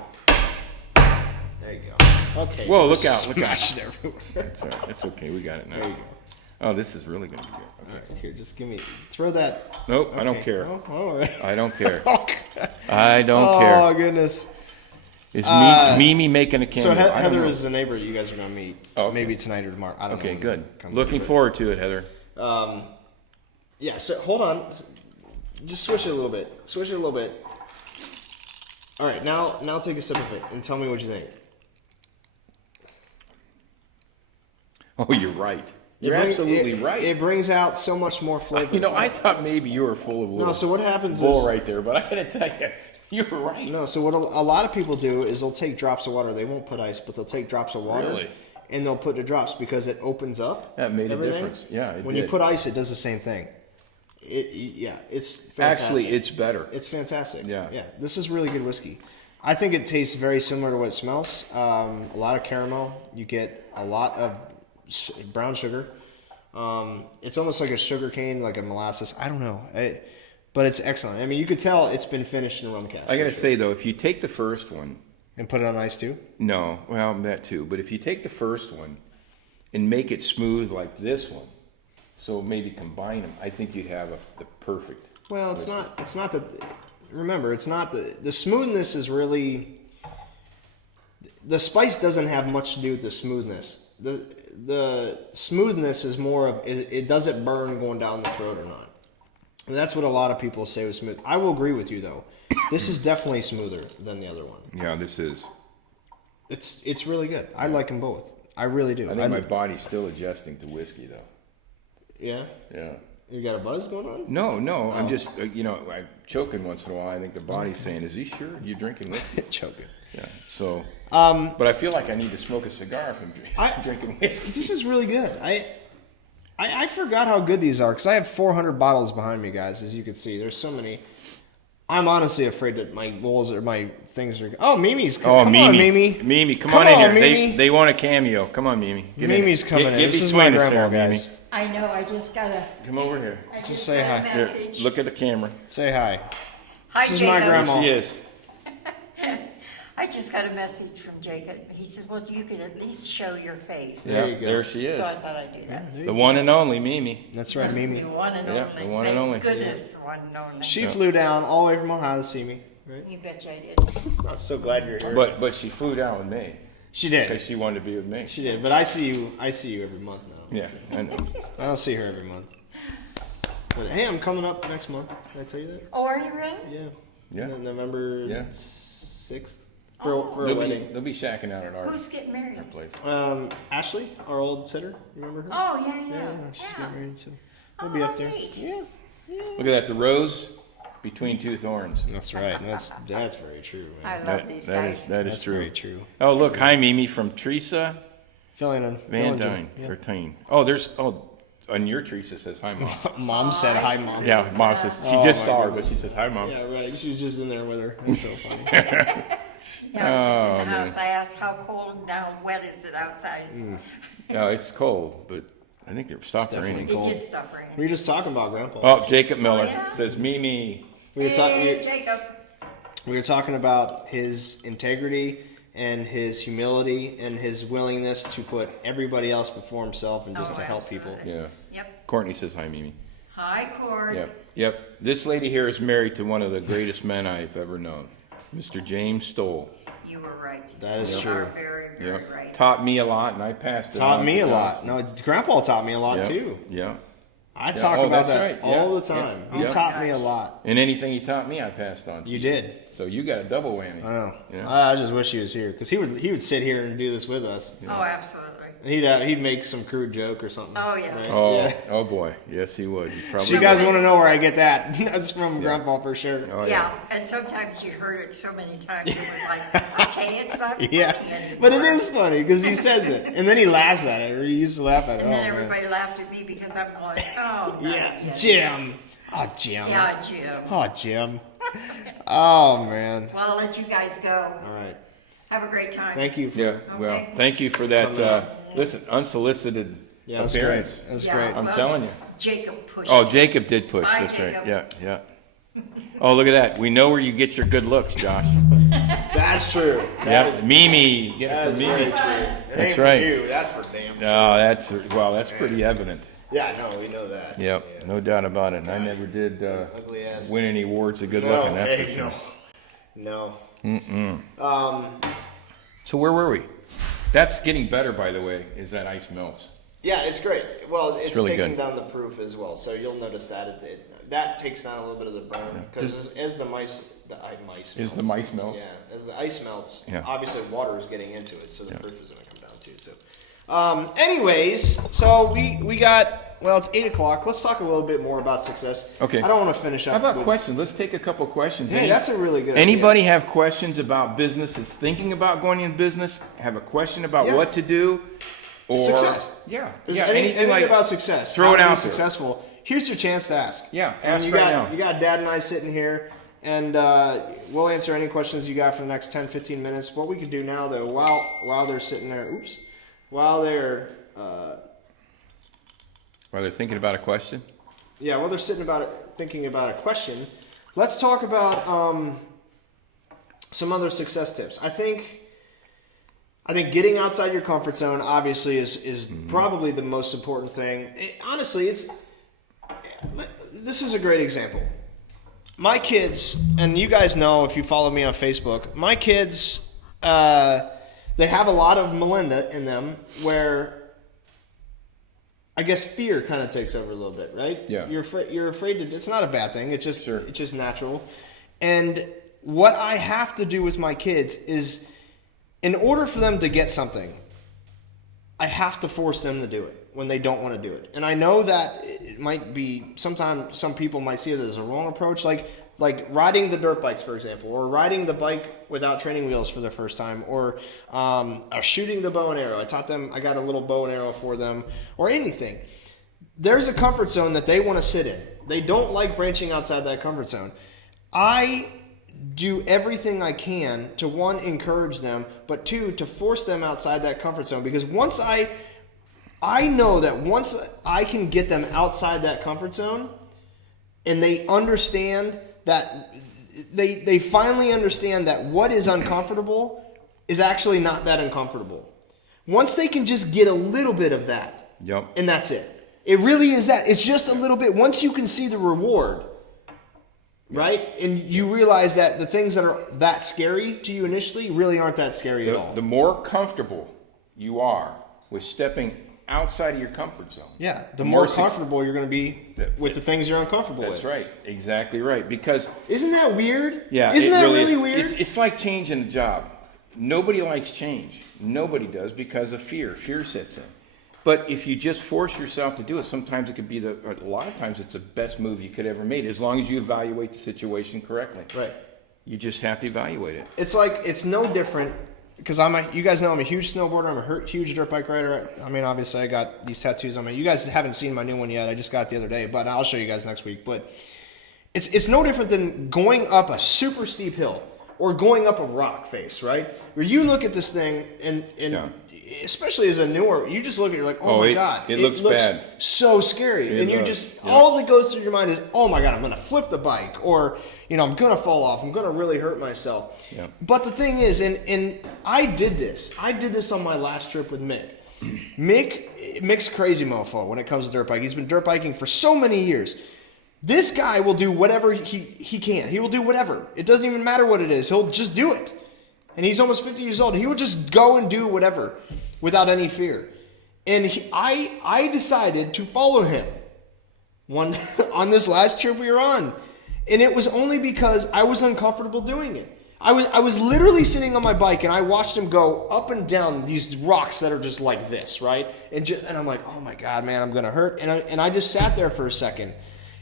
There you go. Okay. Whoa! Look out! Look out! Smash it everywhere. It's all right. It's okay. We got it now. There you go. Oh, this is really going to be good. All right, here, just throw that. Nope, Okay. I don't care. Oh, all right. I don't care. Okay. I don't Oh care. goodness. Is Mimi making a cameo? So I don't Heather know. is the neighbor you guys are gonna meet. Oh, okay. Maybe tonight or tomorrow. I don't know. Okay, when good. you come Looking over. forward to it, Heather. Yeah. So hold on. Just switch it a little bit. Switch it a little bit. All right. Now take a sip of it and tell me what you think. Oh, you're right. You're absolutely right. It brings out so much more flavor. You know, I thought maybe you were full of little No. So what happens bull is right there, but I gotta tell you, you're right. no. So what a lot of people do is they'll take drops of water. They won't put ice, but they'll take drops of water. Really? And they'll put the drops because it opens up. That made a everything. difference. Yeah, it When did. you put ice, it does the same thing. It's fantastic. Actually, it's better. It's fantastic. Yeah. Yeah. This is really good whiskey. I think it tastes very similar to what it smells. A lot of caramel. You get a lot of brown sugar. It's almost like a sugar cane, like a molasses. I don't know. But it's excellent. I mean, you could tell it's been finished in a rum cask. I gotta say though, if you take the first one, And put it on ice too? no, well that too, but if you take the first one and make it smooth like this one, so maybe combine them, I think you'd have the perfect. Well, it's not the. Remember, it's not the smoothness is really. The spice doesn't have much to do with the smoothness. The smoothness is more of it. Does it burn going down the throat or not? And that's what a lot of people say was smooth. I will agree with you though. This is definitely smoother than the other one. Yeah, this is. It's really good. I like them both. I really do. I think my body's still adjusting to whiskey though. Yeah. Yeah. You got a buzz going on? No, I'm just, I'm choking once in a while. I think the body's saying, is he sure you're drinking whiskey? Choking. Yeah, so, but I feel like I need to smoke a cigar if I'm drinking whiskey. This is really good. I forgot how good these are because I have 400 bottles behind me, guys. As you can see, there's so many. I'm honestly afraid that my walls or my things are. Oh, Mimi's coming. Come on, Mimi. Mimi, come Come on in on, here. Mimi. They want a cameo. Come on, Mimi. Get in. Mimi's coming in. Get This is my between us grandma, there, guys. Mimi. I know, I just got a Come over here. say got a hi. Here, message. look at the camera. Say hi. Hi, This is my Jacob. grandma. There she is. I just got a message from Jacob. He says, well, you could at least show your face. There you Yeah, go. there she is. So I thought I'd do that. The one and only Mimi. That's right, Mimi. The one and Yeah, only. the one and Thank only. goodness, the one and only. She flew down all the way from Ohio to see me. Right? You betcha I did. I'm so glad you're here. But she flew down with me She because did. she wanted to be with me. She did. But I see you every month now. Yeah, I know. I don't see her every month. But hey, I'm coming up next month. Did I tell you that? Oh, are you really? Yeah. Yeah. November Yeah. 6th for a wedding. They'll be shacking out at our Who's getting married? place. Ashley, our old sitter, you remember her? Oh, yeah. She's Yeah. getting married, so we'll be up there. Neat. Yeah. Look at that, the rose between two thorns. That's right. That's very true, I man. love these guys. That is That's true. very true. Oh, look, hi Mimi from Teresa Van Van Dyne. Or Tyne. Oh, on your Teresa says hi, Mom. Mom said hi, Mom. Yeah, Mom says, she just saw her, but she says hi, Mom. Yeah, right. She was just in there with her. That's so funny. Yeah, I was just in the house. I asked how cold now, wet is it outside? Yeah, it's cold, but I think they've stopped definitely raining. It cold. did stop raining. We were just talking about Grandpa. Oh, Jacob Miller yeah? says, Mimi. Hey, Jacob. We were talking about his integrity and his humility and his willingness to put everybody else before himself and just to help people. Yeah. Yep. Courtney says hi, Mimi. Hi, Cord. Yep. This lady here is married to one of the greatest men I've ever known, Mr. James Stoll. You were right. That is you true. are very, very right. Taught me a lot, and I passed it Taught on me a because- lot. No, Grandpa taught me a lot too. Yeah. I talk Oh, about that's that right. all Yeah. the time. Yeah. He Yeah. taught me a lot. And anything he taught me, I passed on to you. You did. So you got a double whammy. I know. Yeah. I just wish he was here because he would sit here and do this with us. Oh, absolutely. And he'd make some crude joke or something. Oh, yeah. right? Oh, Yeah. oh boy. Yes, he would. He probably So you guys want to know where I get that? That's from Grandpa for sure. Oh, Yeah, and sometimes you heard it so many times it was like, okay, it's not funny Yeah, anymore. but it is funny because he says it, and then he laughs at it, or he used to laugh at it. And then Oh, man. everybody laughed at me because I'm going, oh, not Yeah, again. Jim. Oh, Jim. Yeah, Jim. Oh, Jim. Oh, man. Well, I'll let you guys go. All right. Have a great time. Thank you for Yeah. Well, Okay. thank you for that. Coming up. Listen, unsolicited Yeah, that's appearance. great. That's Yeah, great. I'm well, telling you. Jacob pushed. Oh, Jacob did push. Bye, That's right. Jacob. Yeah. Oh, look at that. We know where you get your good looks, Josh. That's true. Yep. Mimi. Get it That from is Mimi. very true. It That's ain't for right. you. That's for damn sure. No, that's pretty evident. Yeah, no, we know that. Yep, Yeah. no doubt about it. And I never did Ugly ass. win any awards of good No, looking. That's hey, for sure. no. So where were we? That's getting better, by the way. Is that ice melts? Yeah, it's great. Well, it's really taking good. down the proof as well, so you'll notice that that takes down a little bit of the burn because as the mice melts, Is the mice melts? Yeah, as the ice melts, Yeah. obviously water is getting into it, so the proof is going to come down too. So, anyways, so we got. Well, it's 8:00. Let's talk a little bit more about success. Okay. I don't want to finish up. How about with, questions? Let's take a couple questions. Hey, that's a really good. Anybody idea. have questions about business? Is thinking about going in business? Have a question about Yeah. what to do? Or Success. Yeah. Is Yeah. anything about success? throw How it to be out there. Successful. Here's your chance to ask. Yeah, And ask you right got, now. You got Dad and I sitting here, and we'll answer any questions you got for the next 10, 15 minutes. What we could do now, though, while they're sitting there, while they're thinking about a question. yeah, while they're thinking about a question, let's talk about some other success tips. I think getting outside your comfort zone obviously is probably the most important thing. Honestly, this is a great example. My kids, and you guys know if you follow me on Facebook, my kids, they have a lot of Melinda in them where I guess fear kind of takes over a little bit, right? Yeah. You're afraid to. It's not a bad thing. It's just natural. And what I have to do with my kids is, in order for them to get something, I have to force them to do it when they don't want to do it. And I know that it might be, sometimes some people might see it as a wrong approach, like riding the dirt bikes, for example, or riding the bike without training wheels for the first time, or shooting the bow and arrow. I got a little bow and arrow for them, or anything. There's a comfort zone that they want to sit in. They don't like branching outside that comfort zone. I do everything I can to, one, encourage them, but two, to force them outside that comfort zone. Because once I know that once I can get them outside that comfort zone, and they understand that they finally understand that what is uncomfortable is actually not that uncomfortable. Once they can just get a little bit of that, Yep. and that's it. It really is that. It's just a little bit. Once you can see the reward, right? And you realize that the things that are that scary to you initially really aren't that scary at all. The more comfortable you are with stepping outside of your comfort zone. Yeah, the more comfortable you're going to be with the things you're uncomfortable with. That's right. Exactly right. Because Isn't that weird? yeah, Isn't it that really really is. weird? It's like changing a job. Nobody likes change. Nobody does because of fear. Fear sets in. But if you just force yourself to do it, sometimes it could be a lot of times it's the best move you could ever make, as long as you evaluate the situation correctly. Right. You just have to evaluate it. It's like, it's no different, because you guys know I'm a huge snowboarder. I'm a huge dirt bike rider. I mean, obviously I got these tattoos on me. You guys haven't seen my new one yet. I just got it the other day, but I'll show you guys next week. But it's no different than going up a super steep hill or going up a rock face, right? Where you look at this thing and especially as a newer, you just look at it, you're like, oh my God. It looks bad. So scary. And you just, all that goes through your mind is, oh my God, I'm going to flip the bike, or, I'm going to fall off. I'm going to really hurt myself. Yeah. But the thing is, and I did this. I did this on my last trip with Mick. Mick's crazy mofo when it comes to dirt bike. He's been dirt biking for so many years. This guy will do whatever he can. He will do whatever. It doesn't even matter what it is. He'll just do it. And he's almost 50 years old. He would just go and do whatever without any fear. And I decided to follow him on this last trip we were on. And it was only because I was uncomfortable doing it. I was literally sitting on my bike and I watched him go up and down these rocks that are just like this, right? And I'm like, oh my God, man, I'm going to hurt. And I just sat there for a second.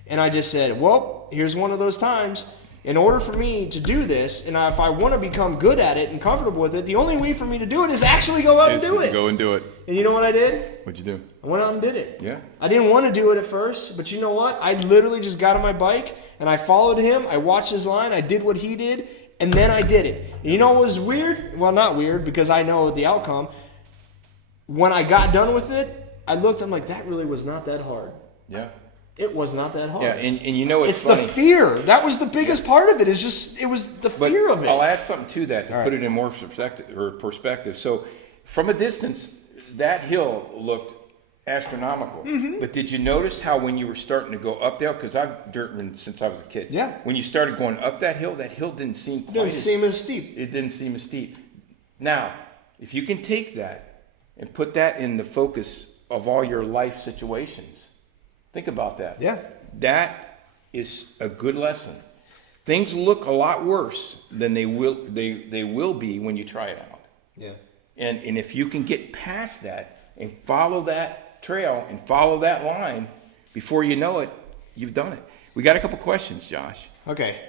And I just said, well, here's one of those times. In order for me to do this, and if I want to become good at it and comfortable with it, the only way for me to do it is actually go out and do it. Go and do it. And you know what I did? What'd you do? I went out and did it. Yeah. I didn't want to do it at first, but you know what? I literally just got on my bike, and I followed him. I watched his line. I did what he did, and then I did it. And you know what was weird? Well, not weird, because I know the outcome. When I got done with it, I looked, I'm like, that really was not that hard. Yeah. It was not that hard. Yeah, and you know it's funny. The fear. That was the biggest part of it. It was the fear of it. I'll add something to that to put it in more perspective. So, from a distance, that hill looked astronomical. Mm-hmm. But did you notice how when you were starting to go up there? Because I've dirt ridden since I was a kid. Yeah. When you started going up that hill didn't seem quite. It didn't seem as steep. It didn't seem as steep. Now, if you can take that and put that in the focus of all your life situations. Think about that. Yeah. That is a good lesson. Things look a lot worse than they will be when you try it out. Yeah. And if you can get past that and follow that trail and follow that line, before you know it, you've done it. We got a couple questions, Josh. Okay.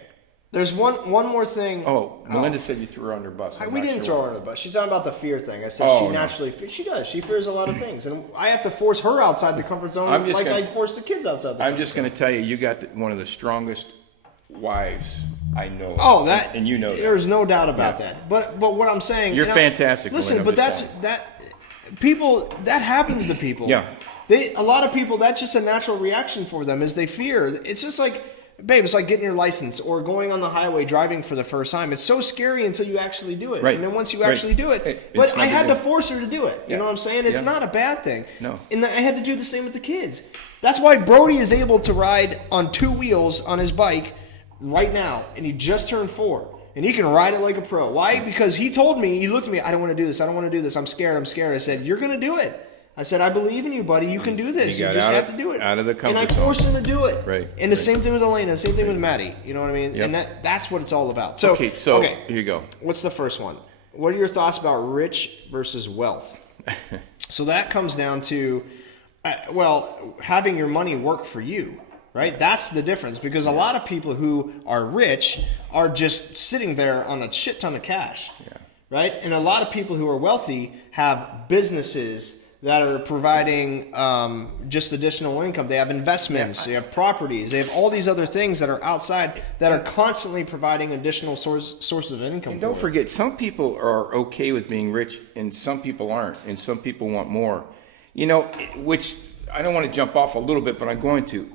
There's one more thing. Oh, Melinda said you threw her under the bus. We didn't throw her under the bus. She's talking about the fear thing. I said she does. She fears a lot of things. And I have to force her outside the comfort zone I force the kids outside the comfort zone. I'm just going to tell you, you got one of the strongest wives I know. Oh, and you know that. There's no doubt about that. But what I'm saying... You're fantastic. Listen, but that happens to people. Yeah. A lot of people, that's just a natural reaction for them is they fear. It's just like... Babe, it's like getting your license or going on the highway driving for the first time. It's so scary until you actually do it. Right. And then once you actually do it. But I had to force her to do it. You know what I'm saying? It's not a bad thing. No. And I had to do the same with the kids. That's why Brody is able to ride on 2 wheels on his bike right now. And he just turned 4. And he can ride it like a pro. Why? Because he told me, he looked at me, I don't want to do this. I don't want to do this. I'm scared. I said, you're going to do it. I said, I believe in you, buddy. You can do this. You just have to do it. Out of the comfort zone. And I forced him to do it. Right. And the same thing with Elena. The same thing with Maddie. You know what I mean? Yep. And that's what it's all about. So, okay, here you go. What's the first one? What are your thoughts about rich versus wealth? So that comes down to, having your money work for you. Right? That's the difference. Because a lot of people who are rich are just sitting there on a shit ton of cash. Yeah. Right? And a lot of people who are wealthy have businesses that are providing just additional income. They have investments, they have properties, they have all these other things that are outside that are constantly providing additional sources of income. And don't forget, some people are okay with being rich and some people aren't, and some people want more. You know, which I don't want to jump off a little bit, but I'm going to.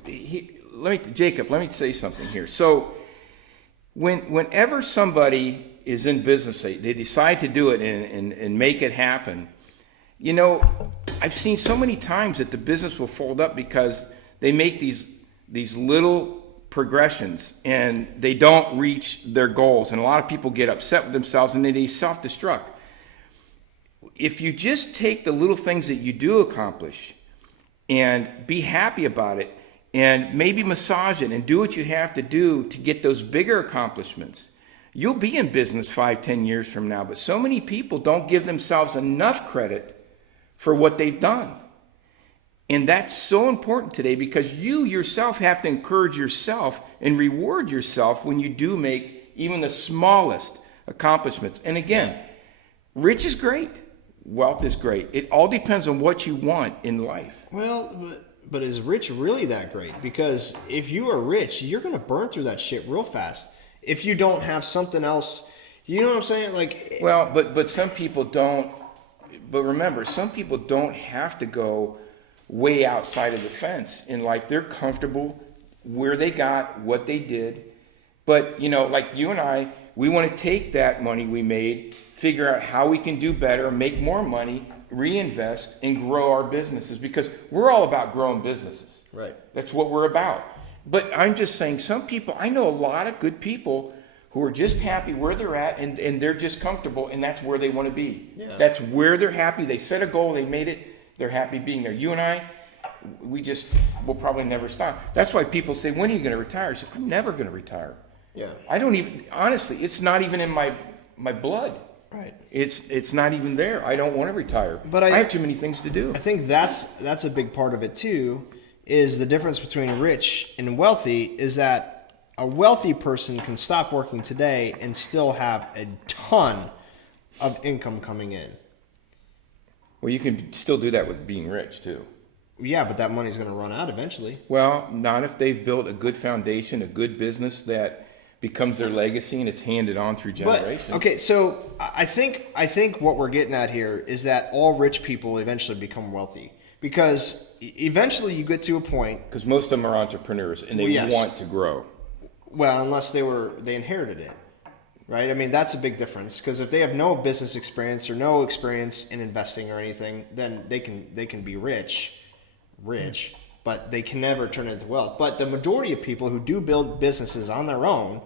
Jacob, let me say something here. So whenever somebody is in business, they decide to do it and make it happen, you know, I've seen so many times that the business will fold up because they make these little progressions and they don't reach their goals. And a lot of people get upset with themselves and they self-destruct. If you just take the little things that you do accomplish and be happy about it and maybe massage it and do what you have to do to get those bigger accomplishments, you'll be in business 5-10 years from now. But so many people don't give themselves enough credit for what they've done. And that's so important today because you yourself have to encourage yourself and reward yourself when you do make even the smallest accomplishments. And again, rich is great. Wealth is great. It all depends on what you want in life. Well, but is rich really that great? Because if you are rich, you're going to burn through that shit real fast. If you don't have something else, you know what I'm saying? Like, well, but some people don't. But remember, some people don't have to go way outside of the fence in life. They're comfortable where they got, what they did. But, like you and I, we want to take that money we made, figure out how we can do better, make more money, reinvest, and grow our businesses because we're all about growing businesses. Right. That's what we're about. But I'm just saying some people, I know a lot of good people who are just happy where they're at and they're just comfortable and that's where they want to be. Yeah. That's where they're happy. They set a goal, they made it, they're happy being there. You and I, we'll probably never stop. That's why people say, when are you going to retire? I say, I'm never going to retire. Yeah. I don't even, honestly, it's not even in my blood. Right. It's not even there. I don't want to retire. But I have too many things to do. I think that's a big part of it too, is the difference between rich and wealthy is that a wealthy person can stop working today and still have a ton of income coming in. Well, you can still do that with being rich too. Yeah, but that money's going to run out eventually. Well, not if they've built a good foundation, a good business that becomes their legacy and it's handed on through generations. But, okay, so I think what we're getting at here is that all rich people eventually become wealthy because eventually you get to a point. Because most of them are entrepreneurs and they want to grow. Well, unless they inherited it, right? I mean, that's a big difference because if they have no business experience or no experience in investing or anything, then they can be rich, but they can never turn it into wealth. But the majority of people who do build businesses on their own,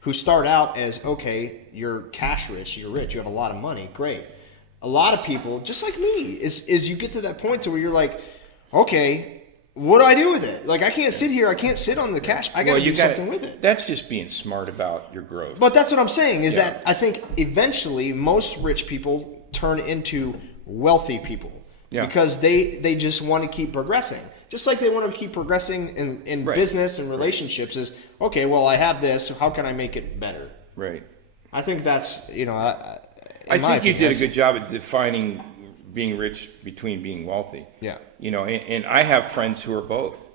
who start out as, okay, you're cash rich, you're rich, you have a lot of money, great. A lot of people, just like me, is you get to that point to where you're like, okay, what do I do with it? Like, I can't sit here. I can't sit on the cash. I got to do something with it. That's just being smart about your growth. But that's what I'm saying is that I think eventually most rich people turn into wealthy people because they just want to keep progressing. Just like they want to keep progressing in business and relationships is, okay, well, I have this. So how can I make it better? Right. I think that's, I think you did a good job at defining being rich between being wealthy. Yeah. And I have friends who are both.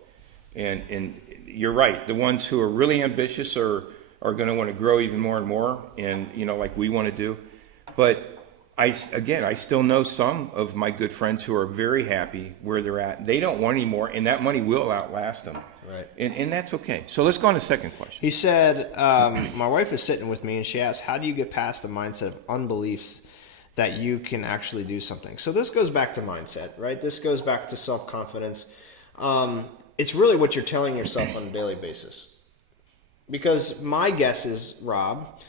And you're right. The ones who are really ambitious are going to want to grow even more and more and, like we want to do. But I still know some of my good friends who are very happy where they're at. They don't want any more, and that money will outlast them. Right. And that's okay. So let's go on to the second question. He said, my wife is sitting with me and she asked, how do you get past the mindset of unbelief that you can actually do something? So this goes back to mindset, right? This goes back to self-confidence. It's really what you're telling yourself on a daily basis. Because my guess is, Rob,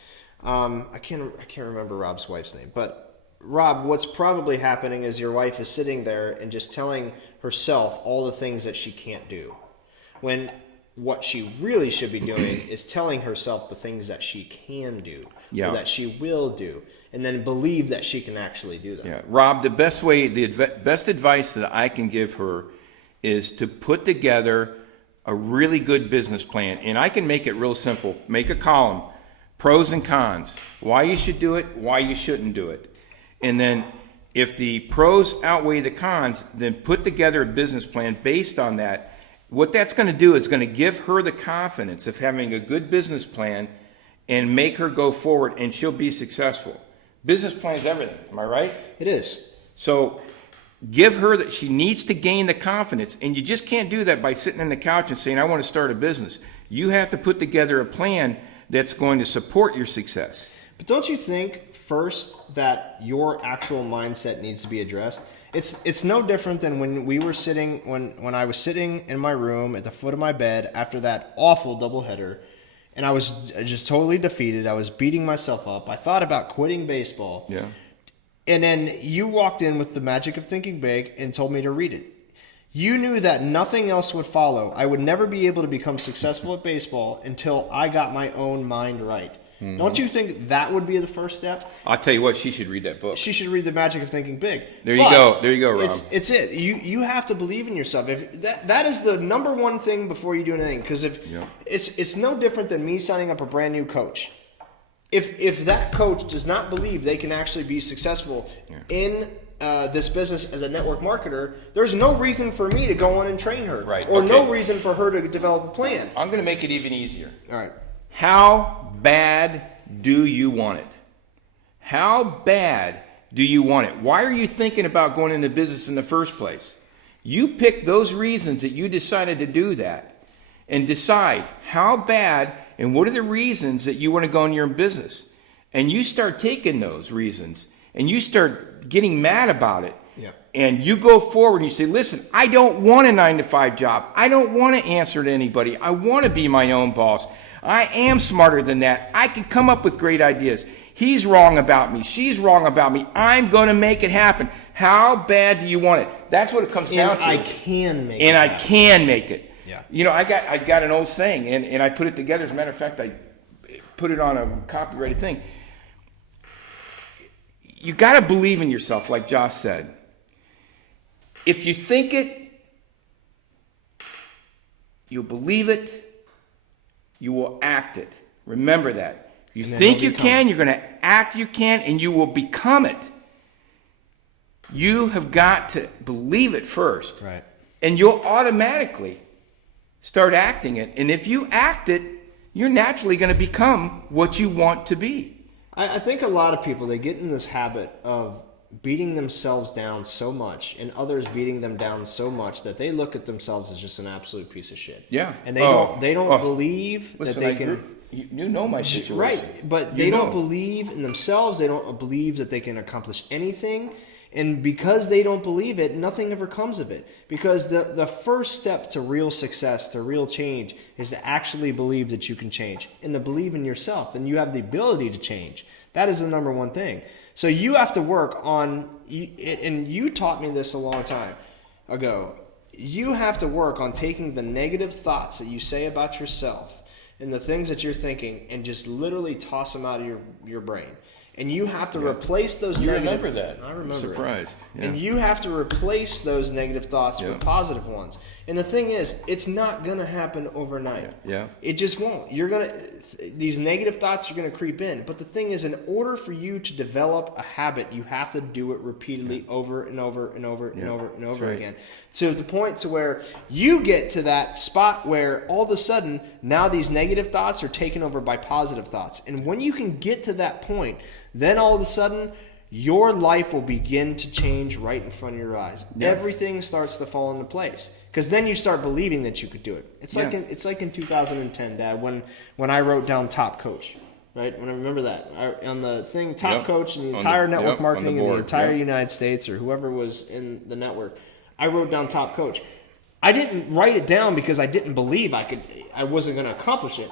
I can't remember Rob's wife's name, but Rob, what's probably happening is your wife is sitting there and just telling herself all the things that she can't do. When what she really should be doing is telling herself the things that she can do or that she will do, and then believe that she can actually do them. Yeah, Rob, the best advice that I can give her is to put together a really good business plan, and I can make it real simple. Make a column, pros and cons, why you should do it, why you shouldn't do it. And then if the pros outweigh the cons, then put together a business plan based on that. What that's going to do is going to give her the confidence of having a good business plan and make her go forward, and she'll be successful. Business plan is everything. Am I right? It is. So give her that she needs to gain the confidence, and you just can't do that by sitting on the couch and saying, I want to start a business. You have to put together a plan that's going to support your success. But don't you think first that your actual mindset needs to be addressed? It's no different than when we were sitting, when I was sitting in my room at the foot of my bed after that awful doubleheader, and I was just totally defeated. I was beating myself up. I thought about quitting baseball. Yeah. And then you walked in with the magic of thinking big and told me to read it. You knew that nothing else would follow. I would never be able to become successful at baseball until I got my own mind right. Don't you think that would be the first step? I'll tell you what, she should read that book. She should read The Magic of Thinking Big. There you go, Rob. It's it. You have to believe in yourself. If that is the number one thing before you do anything. Because it's no different than me signing up a brand new coach. If that coach does not believe they can actually be successful in this business as a network marketer, there's no reason for me to go on and train her. Right. Or no reason for her to develop a plan. I'm going to make it even easier. All right. How bad do you want it? How bad do you want it? Why are you thinking about going into business in the first place? You pick those reasons that you decided to do that and decide how bad and what are the reasons that you want to go in your business. And you start taking those reasons and you start getting mad about it. Yeah. And you go forward and you say, listen, I don't want a 9-to-5 job. I don't want to answer to anybody. I want to be my own boss. I am smarter than that. I can come up with great ideas. He's wrong about me. She's wrong about me. I'm going to make it happen. How bad do you want it? That's what it comes down to. I can make it. And I can make it. Yeah. You know, I got an old saying, and I put it together. As a matter of fact, I put it on a copyrighted thing. You got to believe in yourself, like Josh said. If you think it, you'll believe it. You will act it. Remember that. You think you can, you're going to act you can, and you will become it. You have got to believe it first. Right. And you'll automatically start acting it. And if you act it, you're naturally going to become what you want to be. I think a lot of people, they get in this habit of beating themselves down so much and others beating them down so much that they look at themselves as just an absolute piece of shit. Yeah. And they don't believe that they can. You know my situation. Right. But they don't believe in themselves. They don't believe that they can accomplish anything. And because they don't believe it, nothing ever comes of it. Because the first step to real success, to real change, is to actually believe that you can change. And to believe in yourself. And you have the ability to change. That is the number one thing. So you have to work on, and you taught me this a long time ago, you have to work on taking the negative thoughts that you say about yourself and the things that you're thinking and just literally toss them out of your brain. And you have to replace those negative... You remember that. I remember. Surprised. Yeah. And you have to replace those negative thoughts with positive ones. And the thing is, it's not going to happen overnight. Yeah. It just won't. These negative thoughts are going to creep in. But the thing is, in order for you to develop a habit, you have to do it repeatedly over and over and over and over and over again. To the point to where you get to that spot where all of a sudden, now these negative thoughts are taken over by positive thoughts. And when you can get to that point, then all of a sudden, your life will begin to change right in front of your eyes. Yeah. Everything starts to fall into place. Because then you start believing that you could do it. It's like in 2010, Dad, when I wrote down Top Coach, right? When I remember that on the thing, Top Coach and the entire network marketing in the entire United States or whoever was in the network, I wrote down Top Coach. I didn't write it down because I didn't believe I wasn't going to accomplish it.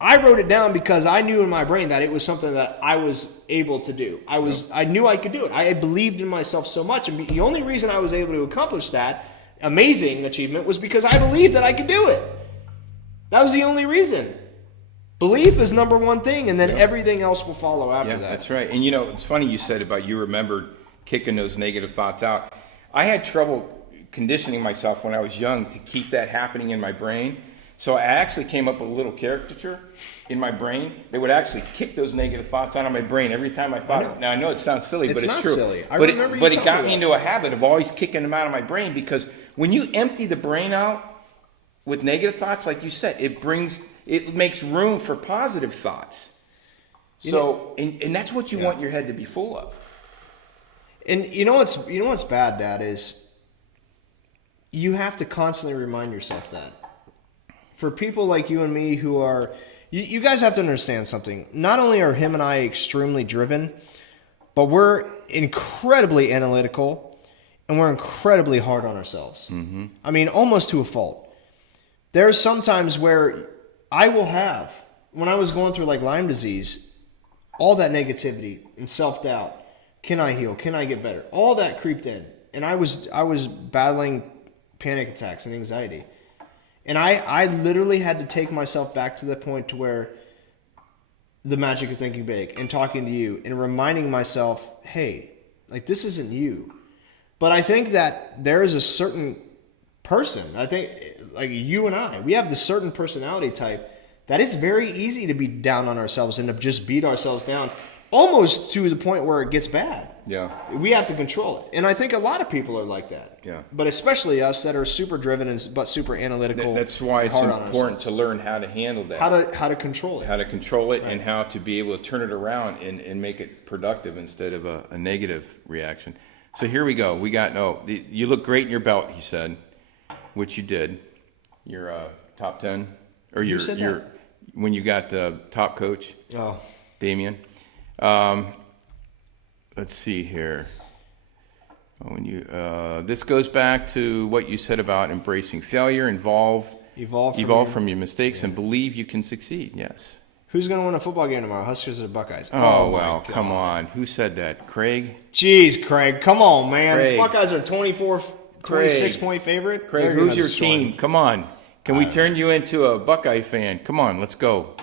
I wrote it down because I knew in my brain that it was something that I was able to do. I knew I could do it. I believed in myself so much, and the only reason I was able to accomplish that amazing achievement was because I believed that I could do it. That was the only reason. Belief is number one thing, and then everything else will follow after that. That's right. And it's funny you said about you remembered kicking those negative thoughts out. I had trouble conditioning myself when I was young to keep that happening in my brain. So I actually came up with a little caricature in my brain that would actually kick those negative thoughts out of my brain every time I thought it. Now, I know it sounds silly, but it's true. It's not silly. But it got me into a habit of always kicking them out of my brain, because when you empty the brain out with negative thoughts, like you said, it makes room for positive thoughts. So, and that's what you want your head to be full of. And you know what's bad, Dad, is you have to constantly remind yourself that. For people like you and me who are, you guys have to understand something. Not only are him and I extremely driven, but we're incredibly analytical and we're incredibly hard on ourselves. Mm-hmm. I mean, almost to a fault. There's some times where I will have, when I was going through like Lyme disease, all that negativity and self-doubt. Can I heal? Can I get better? All that creeped in. And I was battling panic attacks and anxiety. And I literally had to take myself back to the point to where the magic of thinking big and talking to you and reminding myself, hey, like this isn't you. But I think that there is a certain person, I think like you and I, we have this certain personality type that it's very easy to be down on ourselves and to just beat ourselves down almost to the point where it gets bad. Yeah. We have to control it. And I think a lot of people are like that. Yeah. But especially us that are super driven but super analytical. That's why it's important to learn how to handle that. How to control it. How to control it, right. And how to be able to turn it around and make it productive instead of a negative reaction. So here we go. We got, you look great in your belt, he said, which you did. Your top 10. Or your when you got top coach, Damien. Let's see here. When you this goes back to what you said about embracing failure, evolve from your mistakes, and believe you can succeed. Yes. Who's going to win a football game tomorrow, Huskers or Buckeyes? Oh well, come on. Who said that? Craig? Jeez, Craig, come on, man. Craig. Buckeyes are 26-point favorite. Craig, who's your team? Come on. Can we turn you into a Buckeye fan? Come on, let's go.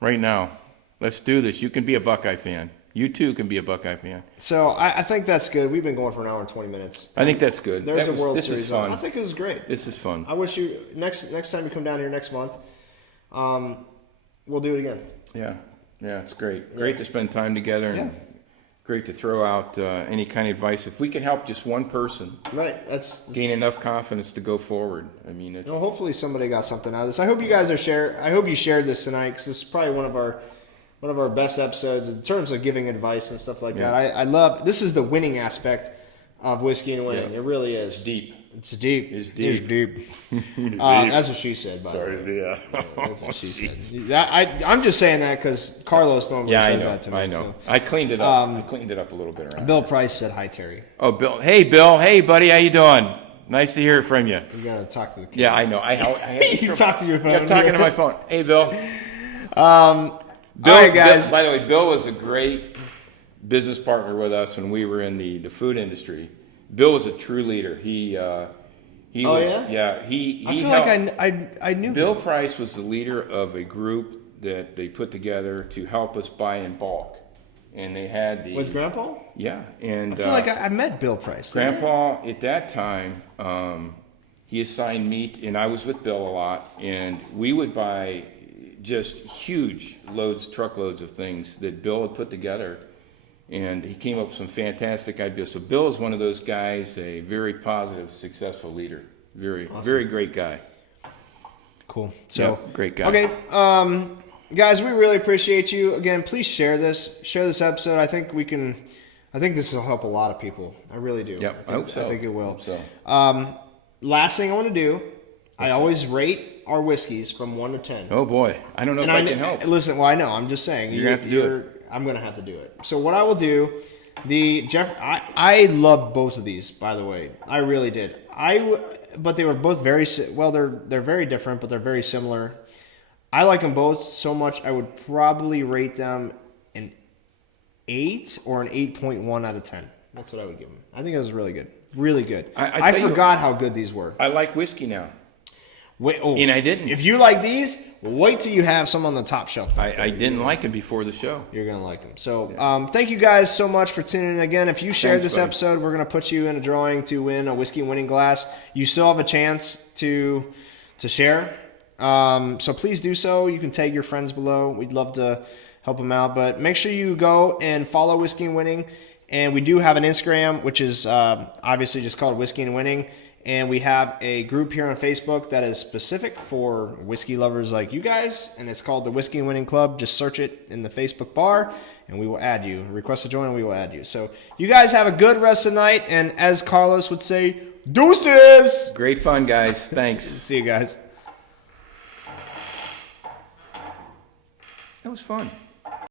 Right now. Let's do this. You can be a Buckeye fan. You too can be a Buckeye fan. So I think that's good. We've been going for an hour and 20 minutes. I think that's good. There's a World Series. This is fun. I think it was great. This is fun. I wish you next time you come down here next month, we'll do it again. Yeah, it's great. Great to spend time together, and great to throw out any kind of advice. If we could help just one person, right? That's gain enough confidence to go forward. I mean, it's. Well, hopefully somebody got something out of this. I hope you guys I hope you shared this tonight because this is probably one of our best episodes in terms of giving advice and stuff like that. I love this is the winning aspect of Whiskey and Winning. It really is deep. It's deep. It's deep. That's what she said. By Sorry, the way. yeah. That's what she said. I'm just saying that because Carlos normally says that to me. I know. So. I cleaned it up. I cleaned it up a little bit around. Bill Price said hi, Terry. Oh, Bill. Hey, Bill. Hey, buddy. How you doing? Nice to hear from you. You gotta talk to the kid. Yeah, I know. You talk to your phone. I'm talking to my phone. Hey, Bill. Bill, all right, guys. By the way, Bill was a great business partner with us when we were in the food industry. Bill was a true leader. He was. Yeah. He I feel like I knew Bill him. Price was the leader of a group that they put together to help us buy in bulk, and they had with Grandpa. Yeah, and I feel like I met Bill Price. Grandpa at that time. He assigned me, and I was with Bill a lot, and we would buy just huge truckloads of things that Bill had put together, and he came up with some fantastic ideas. So Bill is one of those guys, a very positive, successful leader, very great guy. Cool. So great guy. Okay, guys, we really appreciate you. Again, please share this episode. I think this will help a lot of people. I really do. Yep, I hope so. I think it will. Hope so. Last thing I want to do, I always rate our whiskeys from 1 to 10. Oh boy, I don't know if I can help. Listen, well, I know. I'm just saying. You're gonna have to do it. I'm gonna have to do it. So what I will do, I love both of these. By the way, I really did. But they were both very they're very different, but they're very similar. I like them both so much. I would probably rate them an 8 or an 8.1 out of 10. That's what I would give them. I think it was really good. Really good. I forgot how good these were. I like whiskey now. Wait, and I didn't. If you like these, wait till you have some on the top shelf. I didn't like them before the show. You're going to like them. So thank you guys so much for tuning in. Again, if you shared this episode, we're going to put you in a drawing to win a Whiskey Winning glass. You still have a chance to share. So please do so. You can tag your friends below. We'd love to help them out. But make sure you go and follow Whiskey and Winning. And we do have an Instagram, which is obviously just called Whiskey and Winning. And we have a group here on Facebook that is specific for whiskey lovers like you guys. And it's called the Whiskey and Winning Club. Just search it in the Facebook bar and we will add you. Request to join and we will add you. So you guys have a good rest of the night. And as Carlos would say, deuces! Great fun, guys. Thanks. See you guys. That was fun.